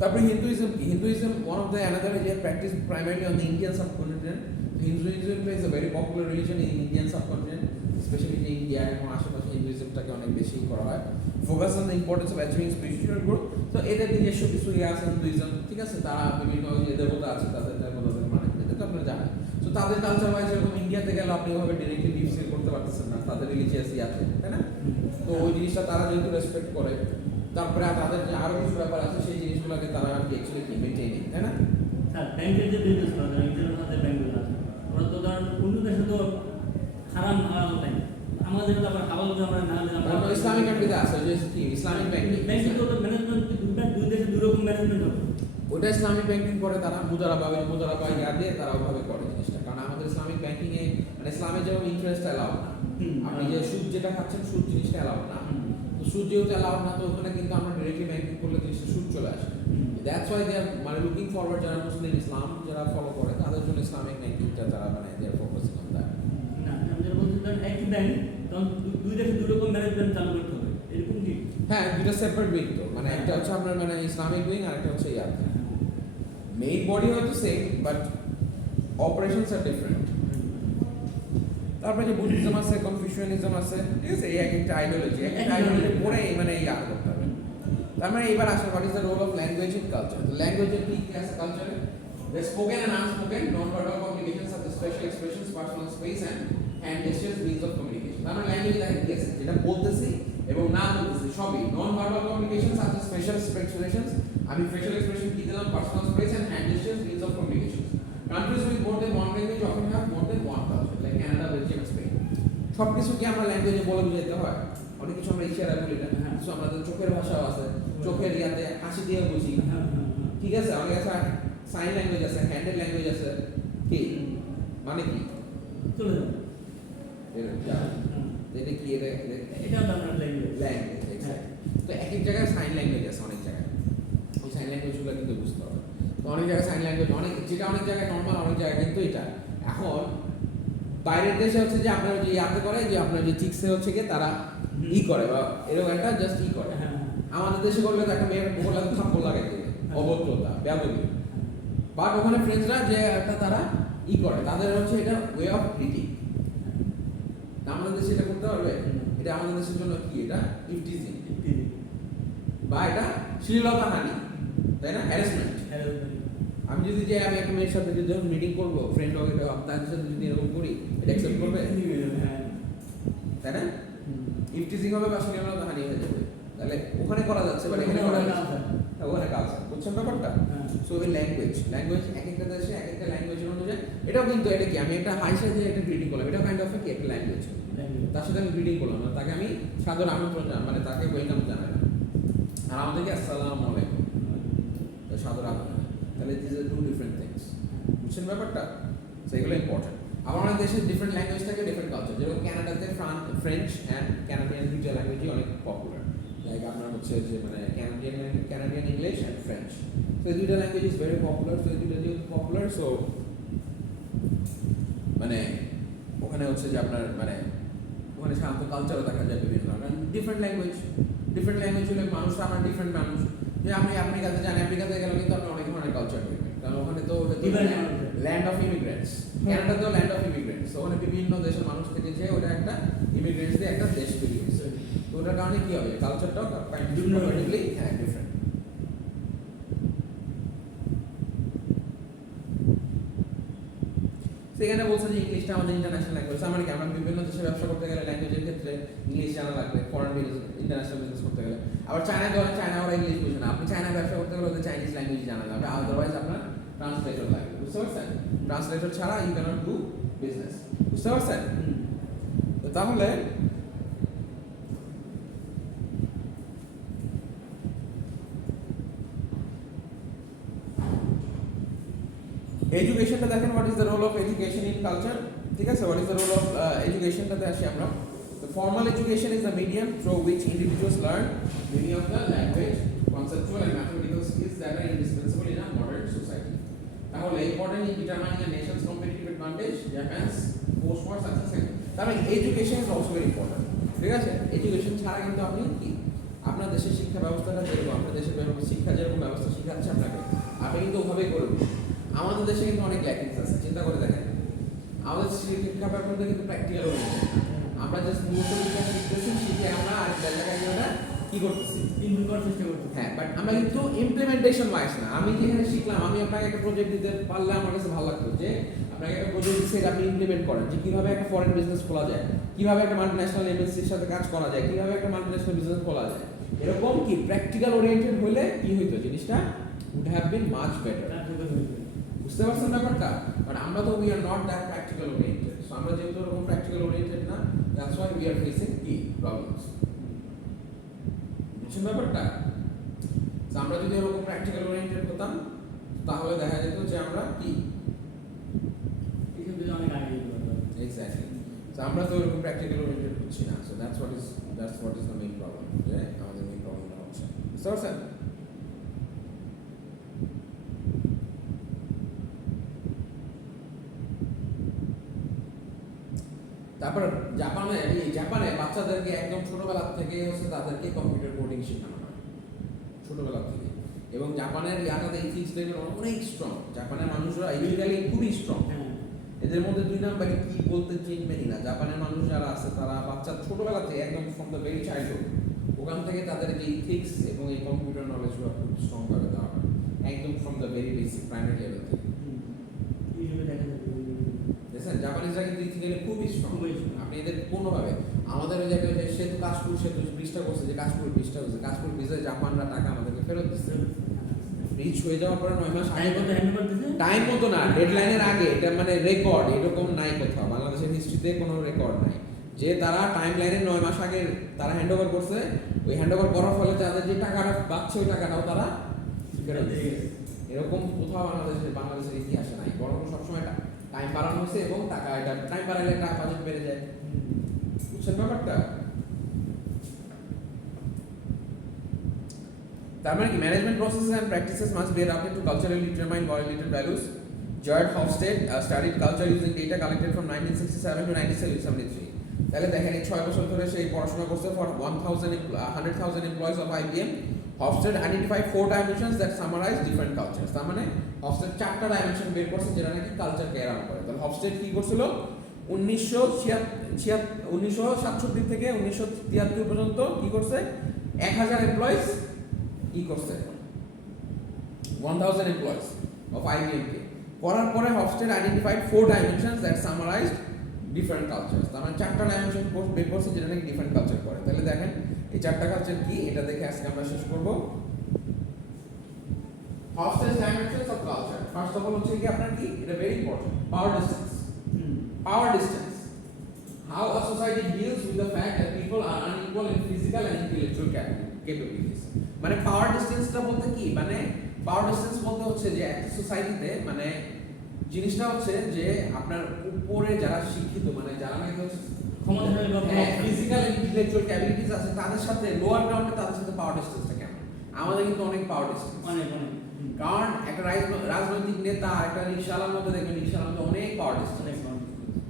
তারপরে হিন্দুইজম কি? Hinduism one of the another area practice primarily on the Indian subcontinent. Hinduism is a very popular religion in Indian subcontinent, specially in India এবং আশেপাশে হিন্দুইজমটাকে অনেক বেশি করা হয়। Focus on the importance of achieving spiritual growth. তো এদের নিজস্ব কিছু ইয়ে আছে হিন্দুইজম, ঠিক আছে? তারা বিভিন্ন যে দেবতা আছে তাদের দেবতাদের মানে এটা তো আপনারা জানেন। তো তাদের কালচার ওয়াইজ এরকম ইন্ডিয়াতে গেলে আপনি ওভাবে ডিরেক্টলি ডিপ সেল করতে পারতেছেন না, তাদের রিলিজিয়াস ই আছে, তাই না? তো ওই জিনিসটা তারা যেহেতু রেসপেক্ট করে, তারপরে তাদের যে আরো কিছু ব্যাপার আছে সেই জিনিসগুলোকে তারা আর কি অ্যাকচুয়ালি কি মেইনটেইন, তাই না? স্যার ব্যাংকের যে বিজনেস করা যায়, ইন্টারন্যাশনাল ব্যাংকগুলো আছে, ওরা তো ধরেন অন্য দেশে তো হারাম হালাল নাই, আমাদের তো আবার হালাল আমরা না হলে আমরা ইসলামিক কান্ট্রিতে আছে যে কি ইসলামিক ব্যাংকিং, ব্যাংকিং তো ম্যানেজমেন্ট দুই দেশে দুই রকম ম্যানেজমেন্ট হবে। ওটা ইসলামিক ব্যাংকিং করে তারা মুদারাবা ইয়া দিয়ে তারা ওভাবে করে জিনিসটা। কারণ আমাদের ইসলামিক ব্যাংকিং এ মানে ইসলামের যেমন ইন্টারেস্ট অ্যালাউ না, আপনি যে সুদ যেটা খাচ্ছেন সুদ জিনিসটা অ্যালাউ না। তো সুদ যেহেতু অ্যালাউ না, তো ওখানে কিন্তু আমরা ডিরেক্টলি ব্যাংকিং করলে জিনিসটা সুদ চলে আসে। দ্যাটস ওয়াই দে আর মানে লুকিং ফরওয়ার্ড, যারা মুসলিম ইসলাম যারা ফলো করে তাদের জন্য ইসলামিক ব্যাংকিংটা তারা মানে দে আর ফোকাসিং অন দ্যাট। না আমি যেটা বলছি ধরেন একই ব্যাংক তখন দুই দেশে দুই রকম ম্যানেজমেন্ট চালু করতে হবে, এরকম কি? হ্যাঁ, দুইটা সেপারেট উইং তো, মানে একটা হচ্ছে আপনার মানে ইসলামিক উইং আর একটা হচ্ছে ইয়ার মেইন বডি হয়তো same but operations are different. তারপরে যে বুদ্ধিজম আছে, কনফিউশিয়ানিজম আছে, ঠিক আছে? এই একটা আইডিওলজি পড়ে মানে ইয়াদ করতে হবে। তার মানে এবার আসলে what is the role of language in culture? ল্যাঙ্গুয়েজের কি কি আছে কালচারে? The spoken and unspoken non-verbal communications such as facial expressions, personal space and hand gestures means of communication. তার মানে ল্যাঙ্গুয়েজ দেখেন কি আছে? যেটা বলতেছি এবং না বলতেছি সবই non-verbal communication such as facial expressions, আমি facial expression কি দিলাম, personal space and hand gestures means of communication. Countries with more than one language often have more than one culture, like Canada, Belgium, and Spain. সব কিছু কি আমরা ল্যাঙ্গুয়েজে বলে বুঝাইতে হয়? অনেক কিছু আমরা ইশারা বলি না, কিছু আমাদের চোখের ভাষাও আছে, চোখের ইয়াতে হাসি দিয়ে বুঝি, ঠিক আছে? অনেক আছে সাইন ল্যাঙ্গুয়েজ আছে, হ্যান্ডেল ল্যাঙ্গুয়েজ আছে, কি মানে কি চলে যাবে এটা কি এটা আমরা ল্যাঙ্গুয়েজ তো এক এক জায়গায় সাইন ল্যাঙ্গুয়েজ আছে, অনেক জায়গায় ওই সাইন ল্যাঙ্গুয়েজগুলো কিন্তু বুঝতে হবে। তো অনেক জায়গায় সাইন ল্যাঙ্গুয়েজ অনেক, যেটা অনেক জায়গায় নর্মাল, অনেক জায়গায় কিন্তু এটা এখন বাইরের দেশে হচ্ছে যে আপনার যে ইয়াতে করে যে আপনার যে চিক্সে হচ্ছে গিয়ে তারা ই করে বা এরকম একটা জাস্ট ই করে। আমাদের দেশে করলে তো একটা মেয়ের বলে থাপ্পড় লাগাই দেবে, অভদ্রতা, ব্যাপক। বাট ওখানে ফ্রেঞ্চরা যে একটা তারা করে তাদের হচ্ছে এটা ওয়ে অফ গ্রিটিং। আমাদের দেশে এটা করতে পারবে? এটা আমাদের দেশের জন্য কি? এটা ইফটিজিং বা এটা শ্লীলতাহানি, তাই না? হ্যারাসমেন্ট। আমি যদি যে আমি একটা মেয়ের সাথে যদি যখন মিটিং করবো ফ্রেন্ড হোক এটা তাদের সাথে যদি এরকম করি এটা অ্যাকসেপ্ট করবে? তাই না? ইফটিজিং হবে বা শ্লীলতাহানি হয়ে যাবে। তাহলে ওখানে করা যাচ্ছে বা এখানে করা যাচ্ছে, ওখানে কালচার। বুঝছেন ব্যাপারটা? সো এই ল্যাঙ্গুয়েজ এক একটা দেশে এক একটা ল্যাঙ্গুয়েজের অনুযায়ী এটাও কিন্তু এটা কি আমি একটা হাই সাইজে একটা গ্রিটিং করলাম, এটাও কাইন্ড অফ কি একটা ল্যাঙ্গুয়েজ। তার সাথে আমি গ্রিটিং করলাম না, তাকে আমি সাদর আমন্ত্রণ মানে তাকে ওয়েলকাম জানালাম, আর আমাদেরকে আসসালামু আলাইকুম সাদর আমন্ত্রণ। তাহলে this are two different things. বুঝছেন ব্যাপারটা? সো এগুলো ইম্পর্টেন্ট। আবার আমাদের দেশের ডিফারেন্ট ল্যাঙ্গুয়েজ থাকে, ডিফারেন্ট কালচার। যেরকম কানাডাতে ফ্রেঞ্চ অ্যান্ড ক্যানাডিয়ান দুইটা ল্যাঙ্গুয়েজই অনেক পপুলার। লাইক আপনার হচ্ছে যে মানে Canadian English and French. So এই দুইটা language is very popular. So এই দুইটা যেহেতু পপুলার, সো মানে ওখানে হচ্ছে যে আপনার মানে ওখানে শান্ত কালচারও দেখা যায় বিভিন্ন ধরনের ডিফারেন্ট ল্যাঙ্গুয়েজ হলে মানুষরা আমার ডিফারেন্ট মানুষ। যে আমি আমেরিকাতে যান, আমেরিকাতে গেলে কিন্তু আপনি অনেক ধরনের কালচার দেখবেন, কারণ ওখানে তো ল্যান্ড অফ ইমিগ্রেন্টস। ক্যানাডাতেও ল্যান্ড অফ ইমিগ্রেন্টস। ওখানে বিভিন্ন দেশের মানুষ থেকে যে ওটা একটা ইমিগ্রেন্টস দিয়ে একটা দেশ তৈরি হয়েছে। তো ওটার কারণে কি হবে কালচারটাও কম্পারেটিভলি হ্যাঁ ডিফারেন্ট। সেখানে বলছে যে ইংলিশটা আমাদের ইন্টারন্যাশনাল ল্যাঙ্গুয়েজ। আমার কি আমরা বিভিন্ন দেশে ব্যবসা করতে গেলে ল্যাঙ্গুয়েজের ক্ষেত্রে ইংলিশ জানা লাগবে, ফরেন ইন্টারন্যাশনাল বিজনেস করতে গেলে। আবার চায়না গেলে চায়না ওরা ইংলিশ বুঝে না, আপনি চায়না ব্যবসা করতে গেলে ওদের চাইনিজ ল্যাঙ্গুয়েজ জানা লাগবে, আদারওয়াইজ আপনার ট্রান্সলেটর লাগবে। বুঝতে পারছেন? ট্রান্সলেটর ছাড়া ইউ ক্যানট ডু বিজনেস। বুঝতে পারছেন? তো তাহলে এডুকেশনটা দেখেন, what is the role of education in culture. ঠিক আছে, what is the role of এডুকেশনটাতে আসি আমরা। The formal education is the medium through which individuals learn many of the language, conceptual and mathematical skills that are indispensable in a modern society. তাহলে important in determining a nation's competitive advantage, Japan's post-war success. তার মানে education is also very important. ঠিক আছে, education ছাড়া কিন্তু আপনি কি আপনার দেশের শিক্ষা ব্যবস্থাটা যেরকম আপনার দেশের শিক্ষা যেরকম ব্যবস্থা শিখাচ্ছে আপনাকে, আপনি কিন্তু ওভাবেই করবেন। আমাদের দেশে কিন্তু অনেক ল্যাকিংস আছে, চিন্তা করে দেখেন। আমাদের শিক্ষা ব্যবস্থা কিন্তু প্র্যাকটিক্যাল ওরিয়েন্টেড। আমরা জাস্ট মুখস্থ বিদ্যা শিখতেছি, শিখে আমরা আর জায়গায় ওটা কি করতেছি ইমপ্লিমেন্ট করার চেষ্টা করতেছি। হ্যাঁ, বাট আমরা কিন্তু ইমপ্লিমেন্টেশন ওয়াইজ না। আমি যেখানে শিখলাম, আমি আপনাকে একটা প্রজেক্ট দিতে পারলে আমার কাছে ভালো লাগতো যে আপনাকে একটা প্রজেক্ট দিচ্ছে, আপনি ইমপ্লিমেন্ট করেন যে কিভাবে একটা ফরেন বিজনেস খোলা যায়, কিভাবে একটা মাল্টিন্যাশনাল এমএনসির সাথে কাজ করা যায়, কিভাবে একটা মাল্টিন্যাশনাল বিজনেস খোলা যায়। এরকম কি প্র্যাকটিক্যাল ওরিয়েন্টেড হলে কি হইতো, জিনিসটা would have been much better. বুঝতে পারছেন ব্যাপারটা? বাট আমরা তো we are not that practical oriented. So আমরা যেহেতু এরকম প্র্যাকটিক্যাল ওরিয়েন্টেড না, that's why we are facing কি প্রবলেমস। বুঝছেন ব্যাপারটা? সো আমরা যদি এরকম প্র্যাকটিক্যাল ওরিয়েন্টেড হতাম তাহলে দেখা যেত যে আমরা কি অনেক আগে এক্স্যাক্টলি। সো আমরা তো এরকম প্র্যাকটিক্যাল ওরিয়েন্টেড হচ্ছি না। So that's what is the main problem, যে আমাদের মেইন প্রবলেমটা হচ্ছে। বুঝতে পারছেন? তারপর জাপানে বাচ্চাদেরকে একদম ছোটবেলা থেকে হচ্ছে তাদেরকে কম্পিউটার কোডিং শেখানো হয় ছোটবেলা থেকে। এবং জাপানের ইয়াটাতে ইথিক্স লেভেল অনেক স্ট্রং। জাপানের মানুষরা ইথিক্যালি খুবই স্ট্রং। এদের মধ্যে দুই নাম্বারে কি বলতে চিনবেনই না। জাপানের মানুষ যারা আছে তারা বাচ্চা ছোটবেলা থেকে একদম ফ্রম দ্য ভেরি চাইল্ডহুড ওখান থেকে তাদের যে ইথিক্স এবং এই কম্পিউটার নলেজগুলো খুব স্ট্রং ভাবে দেওয়া হয়, একদম from the very basic primary level থেকে। দেখছেন জাপানিজরা কিন্তু ইথিক্যালি খুবই স্ট্রং। আপনি এদের কোনোভাবে আমাদের ওই জায়গায় যে সেতু কাশপুর সেতু ব্রিজটা করছে, যে কাশপুর ব্রিজটা হচ্ছে, কাশপুর ব্রিজে জাপানরা টাকা আমাদেরকে ফেরত দিচ্ছে। ব্রিজ হয়ে যাওয়ার পরে 9 মাস আগে টাইম মতো না, ডেডলাইনের আগে। এটা মানে রেকর্ড এরকম নাই কোথাও, বাংলাদেশের হিস্ট্রিতে কোনো রেকর্ড নাই যে তারা টাইম লাইনের 9 মাস আগে তারা হ্যান্ড ওভার করছে। ওই হ্যান্ড ওভার করার ফলে তাদের যে টাকাটা পাচ্ছে ওই টাকাটাও তারা ফেরত দিচ্ছে। এরকম কোথাও বাংলাদেশের ইতিহাসে নাই। বরং সবসময় টাইম বাড়ানো হয়েছে এবং টাকা এটা টাইম বাড়ালে টাকা বাজেট বেড়ে যায়। বুঝছেন ব্যাপারটা? তার মানে কি management processes and practices must be adapted to culturally determined validated values. Geert Hofstede studied culture using data collected from 1967 to 1973। তাহলে দেখেন এই 6 বছর ধরে সেই পড়াশোনা করছে for 100,000 employees of IBM. Hofstede identify 4 dimensions that summarize different cultures. তার মানে হফস্টেড 4টা ডাইমেনশন বের করছে যেটা নাকি কালচারকে অ্যারাউন্ড করে। তাহলে হফস্টেড কি করছিল 1967 থেকে 1973 পর্যন্ত কি করছে 1000 এমপ্লয়িজ কি করছে 1000 এমপ্লয়িজ অফ IBM কে করার পরে Hofstede identified 4 dimensions that summarized different cultures. তার মানে 4টা ডাইমেনশন বের করছে যেটা নাকি ডিফারেন্ট কালচার করে। তাহলে দেখেন এই 4টা কালচার কি এটা দেখে আজকে আমরা শেষ করব। Hofstede's dimensions of culture. First of all হচ্ছে কি আপনার কি এটা very important power distance. Power distance. How a society deals with the fact that people are unequal in physical and intellectual capabilities. মানে power distance টা বলতে কি মানে power distance বলতে হচ্ছে যে একটা সোসাইটিতে মানে জিনিসটা হচ্ছে যে আপনার উপরে যারা শিক্ষিত মানে যারা নাকি হচ্ছে ক্ষমতাশালী বা ফিজিক্যাল এন্ড ইন্টেলেকচুয়াল ক্যাপাবিলিটিস আছে তাদের সাথে লোয়ার গ্রাউন্ডে তাদের সাথে পাওয়ার ডিসটেন্সটা কেমন। আমাদের কিন্তু অনেক পাওয়ার ডিসটেন্স অনেক কারণ একটা রাজনৈতিক নেতা একটা রিকশাওয়ালার মধ্যে দেখবেন রিকশাওয়ালার মধ্যে অনেক পাওয়ার ডিসটেন্স।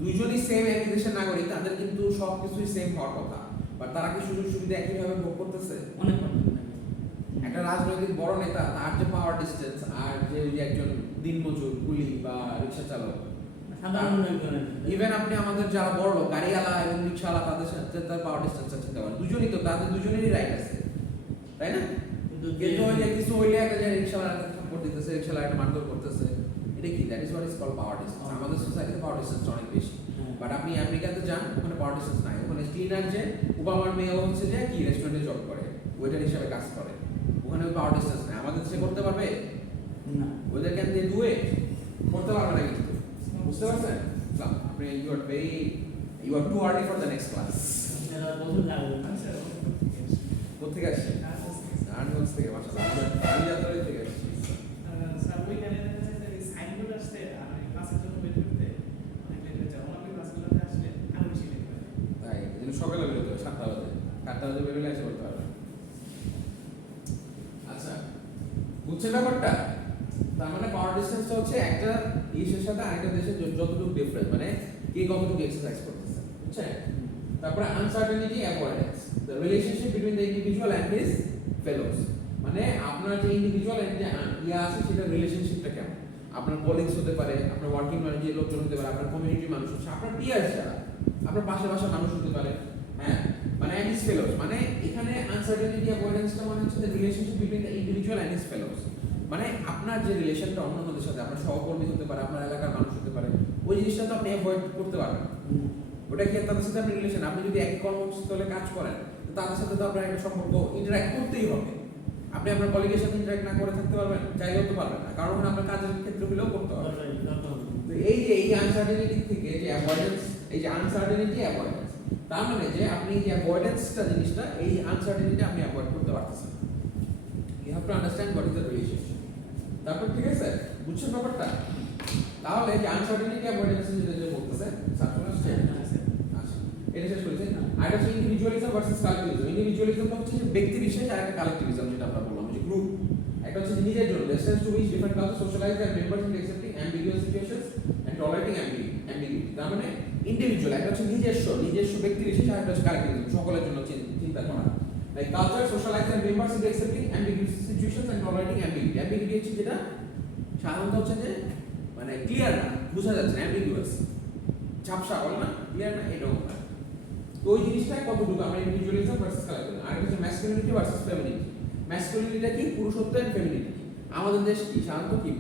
দুইজনই সেম একই দেশের নাগরিক তাদের কিন্তু সবকিছুই সেম হওয়ার কথা বাট তারা কি সুযোগ সুবিধা একইভাবে ভোগ করতেছে। অনেক একটা রাজনৈতিক বড় নেতা তার যে পাওয়ার ডিসটেন্স আর যে ওই একজন দিনমজুর কুলি বা রিকশা চালক সাধারণ ইভেন আপনি আমাদের যারা বড় লোক গাড়িওয়ালা এবং রিকশাওয়ালা তাদের সাথে তার পাওয়ার ডিসটেন্স আছে দেওয়ার দুজনই তো তাদের দুজনেরই রাইট আছে তাই না। কিন্তু ওই যে কিছু হইলে একটা যে রিকশাওয়ালা একটা থাপ্পড় দিতেছে রিকশাওয়ালা একটা মারধর করতেছে এটা কি that is what is called power distance. আমাদের সোসাইটিতে পাওয়ার ডিসটেন্স অনেক বেশি বাট আপনি আমেরিকাতে যান ওখানে পাওয়ার ডিসটেন্স নাই। ওখানে ক্লিনার যে ওবামার মেয়ে হচ্ছে যে কি রেস্টুরেন্টে জব করে ওয়েটার হিসেবে কাজ করে ওখানে ওই পাওয়ার ডিসটেন্স নাই। আমাদের দেশে করতে পারবে না ওদের ক্যান দে ডু ইট করতে পারবে না কিন্তু বুঝতে পারছেন। আপনি you are too early for the next class. কোথেকে আসছেন? নারায়ণগঞ্জ থেকে মাশাআল্লাহ আমি যাত্রা থেকে আসছি। স্যার ওই জায়গায় দেখা যায় যে সাইনবোর্ড আসছে আর এই ক্লাসের জন্য ওয়েট করতে অনেক লেট হয়ে যায়। অনেক ক্লাসগুলোতে আসলে আরো বেশি লেট হয়। তাই এই জন্য সকালে বেরোতে হবে 7টা বাজে 7টা বাজে বেরোলে এসে করতে পারবে। আচ্ছা বুঝছেন ব্যাপারটা। তার মানে পাওয়ার ডিসটেন্সটা হচ্ছে একটা দেশের সাথে আরেকটা দেশের যতটুকু ডিফারেন্স মানে কে কতটুকু এক্সারসাইজ করতেছে বুঝছেন। তারপরে uncertainty avoidance the relationship between the individual and his fellows মানে আপনার যে ইন্ডিভিজুয়াল এন্ড যে ইয়া আছে সেটা রিলেশনশিপটা কেমন। আপনার কলিগস হতে পারে আপনার ওয়ার্কিং যে লোকজন হতে পারে আপনার কমিউনিটির মানুষ হচ্ছে আপনার পিয়ার্স যারা আপনার পাশে মানুষ হতে পারে হ্যাঁ মানে এন্ড হিজ ফেলোস মানে এখানে আনসার্টেনিটি অ্যাভয়েডেন্সটা মানে হচ্ছে the relationship between the individual and his fellows মানে আপনার যে রিলেশনটা অন্যদের সাথে আপনার সহকর্মী হতে পারে আপনার এলাকার মানুষ হতে পারে ওই জিনিসটা তো আপনি অ্যাভয়েড করতে পারবেন। ওটা কি তাদের সাথে আপনি রিলেশন আপনি যদি এক কর্মস্থলে কাজ করেন তাদের সাথে তো আপনার একটা সম্পর্ক ইন্টারঅ্যাক্ট করতেই হবে। আপনি আপনার কলিগের সাথে ইন্টারঅ্যাক্ট না করে থাকতে পারবেন চাইলেও তো পারবেন না কারণ আপনার কাজের ক্ষেত্রে হলেও করতে হবে। তো এই যে এই আনসার্টেনিটি থেকে যে অ্যাভয়েডেন্স এই যে আনসার্টেনিটি অ্যাভয়েডেন্স তার মানে যে আপনি যে অ্যাভয়েডেন্সটা জিনিসটা এই আনসার্টেনিটি আপনি অ্যাভয়েড করতে পারতেছেন। You have to understand what is the relationship. তারপর ঠিক আছে বুঝছেন ব্যাপারটা। তাহলে যে আনসার্টেনিটি অ্যাভয়েডেন্স যেটা বলতেছে সার্কুলার এটা শেষ করেছে। আর এটা হচ্ছে ইন্ডিভিজুয়ালিজম ভার্সেস কালেক্টিভিজম। ইন্ডিভিজুয়ালিজম হচ্ছে যে ব্যক্তি বিশেষ আর একটা কালেক্টিভিজম যেটা আমরা বললাম যে গ্রুপ। একটা হচ্ছে নিজের জন্য distance to which different culture socialize and members in accepting ambiguous situations and tolerating ambiguity. তার মানে ইন্ডিভিজুয়াল একটা হচ্ছে নিজস্ব ব্যক্তি বিশেষ আর একটা হচ্ছে কালেক্টিভিজম সকলের জন্য চিন্তা করা। Like culture socialize and members in accepting ambiguous situations and tolerating ambiguity. Ambiguity হচ্ছে যেটা সাধারণত হচ্ছে যে মানে ক্লিয়ার না বোঝা যাচ্ছে না অ্যাম্বিগুয়াস ঝাপসা বলে না ক্লিয়ার না এটাও না। তো ওই জিনিসটা কতটুকু আমরা ইন্ডিভিজুয়ালিজম ভার্সেস কালেক্টিভিজম আর হচ্ছে ম্যাসকুলিনিটি ভার্সেস ফেমিনিটি। ম্যাসকুলিনিটিটা কি পুরুষত্ব এন্ড ফেমিনিটি। আমাদের দেশ কি সাধারণত কি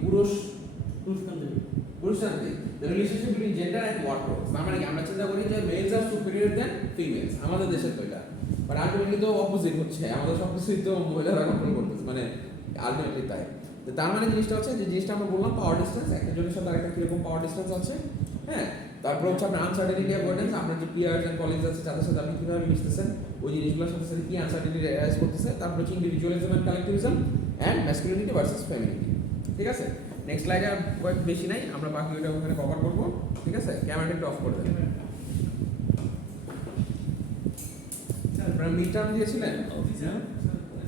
পুরুষতান্ত্রিক the relationship between gender and work roles. তার মানে কি আমরা চিন্তা করি যে মেলস আর সুপিরিয়র দেন ফিমেলস আমাদের দেশের তো এটা বাট আলটিমেটলি তো অপোজিট হচ্ছে আমাদের সবকিছুই তো মহিলারা কন্ট্রোল করতেছে মানে আলটিমেটলি তাই। তো তার মানে জিনিসটা হচ্ছে যে জিনিসটা আমরা বললাম পাওয়ার ডিসটেন্স একটা জনের সাথে আরেকটা কিরকম পাওয়ার ডিসটেন্স আছে হ্যাঁ। তারপর হচ্ছে আপনার আনসার্টেনিটি অ্যাভয়েডেন্স আপনার যে পিয়ার্স এন্ড কলিগস আছে যাদের সাথে আপনি কিভাবে মিশতেছেন ওই জিনিসগুলোর সাথে সাথে কি আনসার্টেনিটি রাইজ করতেছে। তারপর হচ্ছে individualism and collectivism and masculinity versus feminity. ঠিক আছে নেক্সট স্লাইডে আর কয়েক বেশি নাই আমরা বাকি ওইটা ওখানে কভার করব। ঠিক আছে ক্যামেরাটা একটু অফ করে দেন। আপনারা মিড টার্ম দিয়েছিলেন?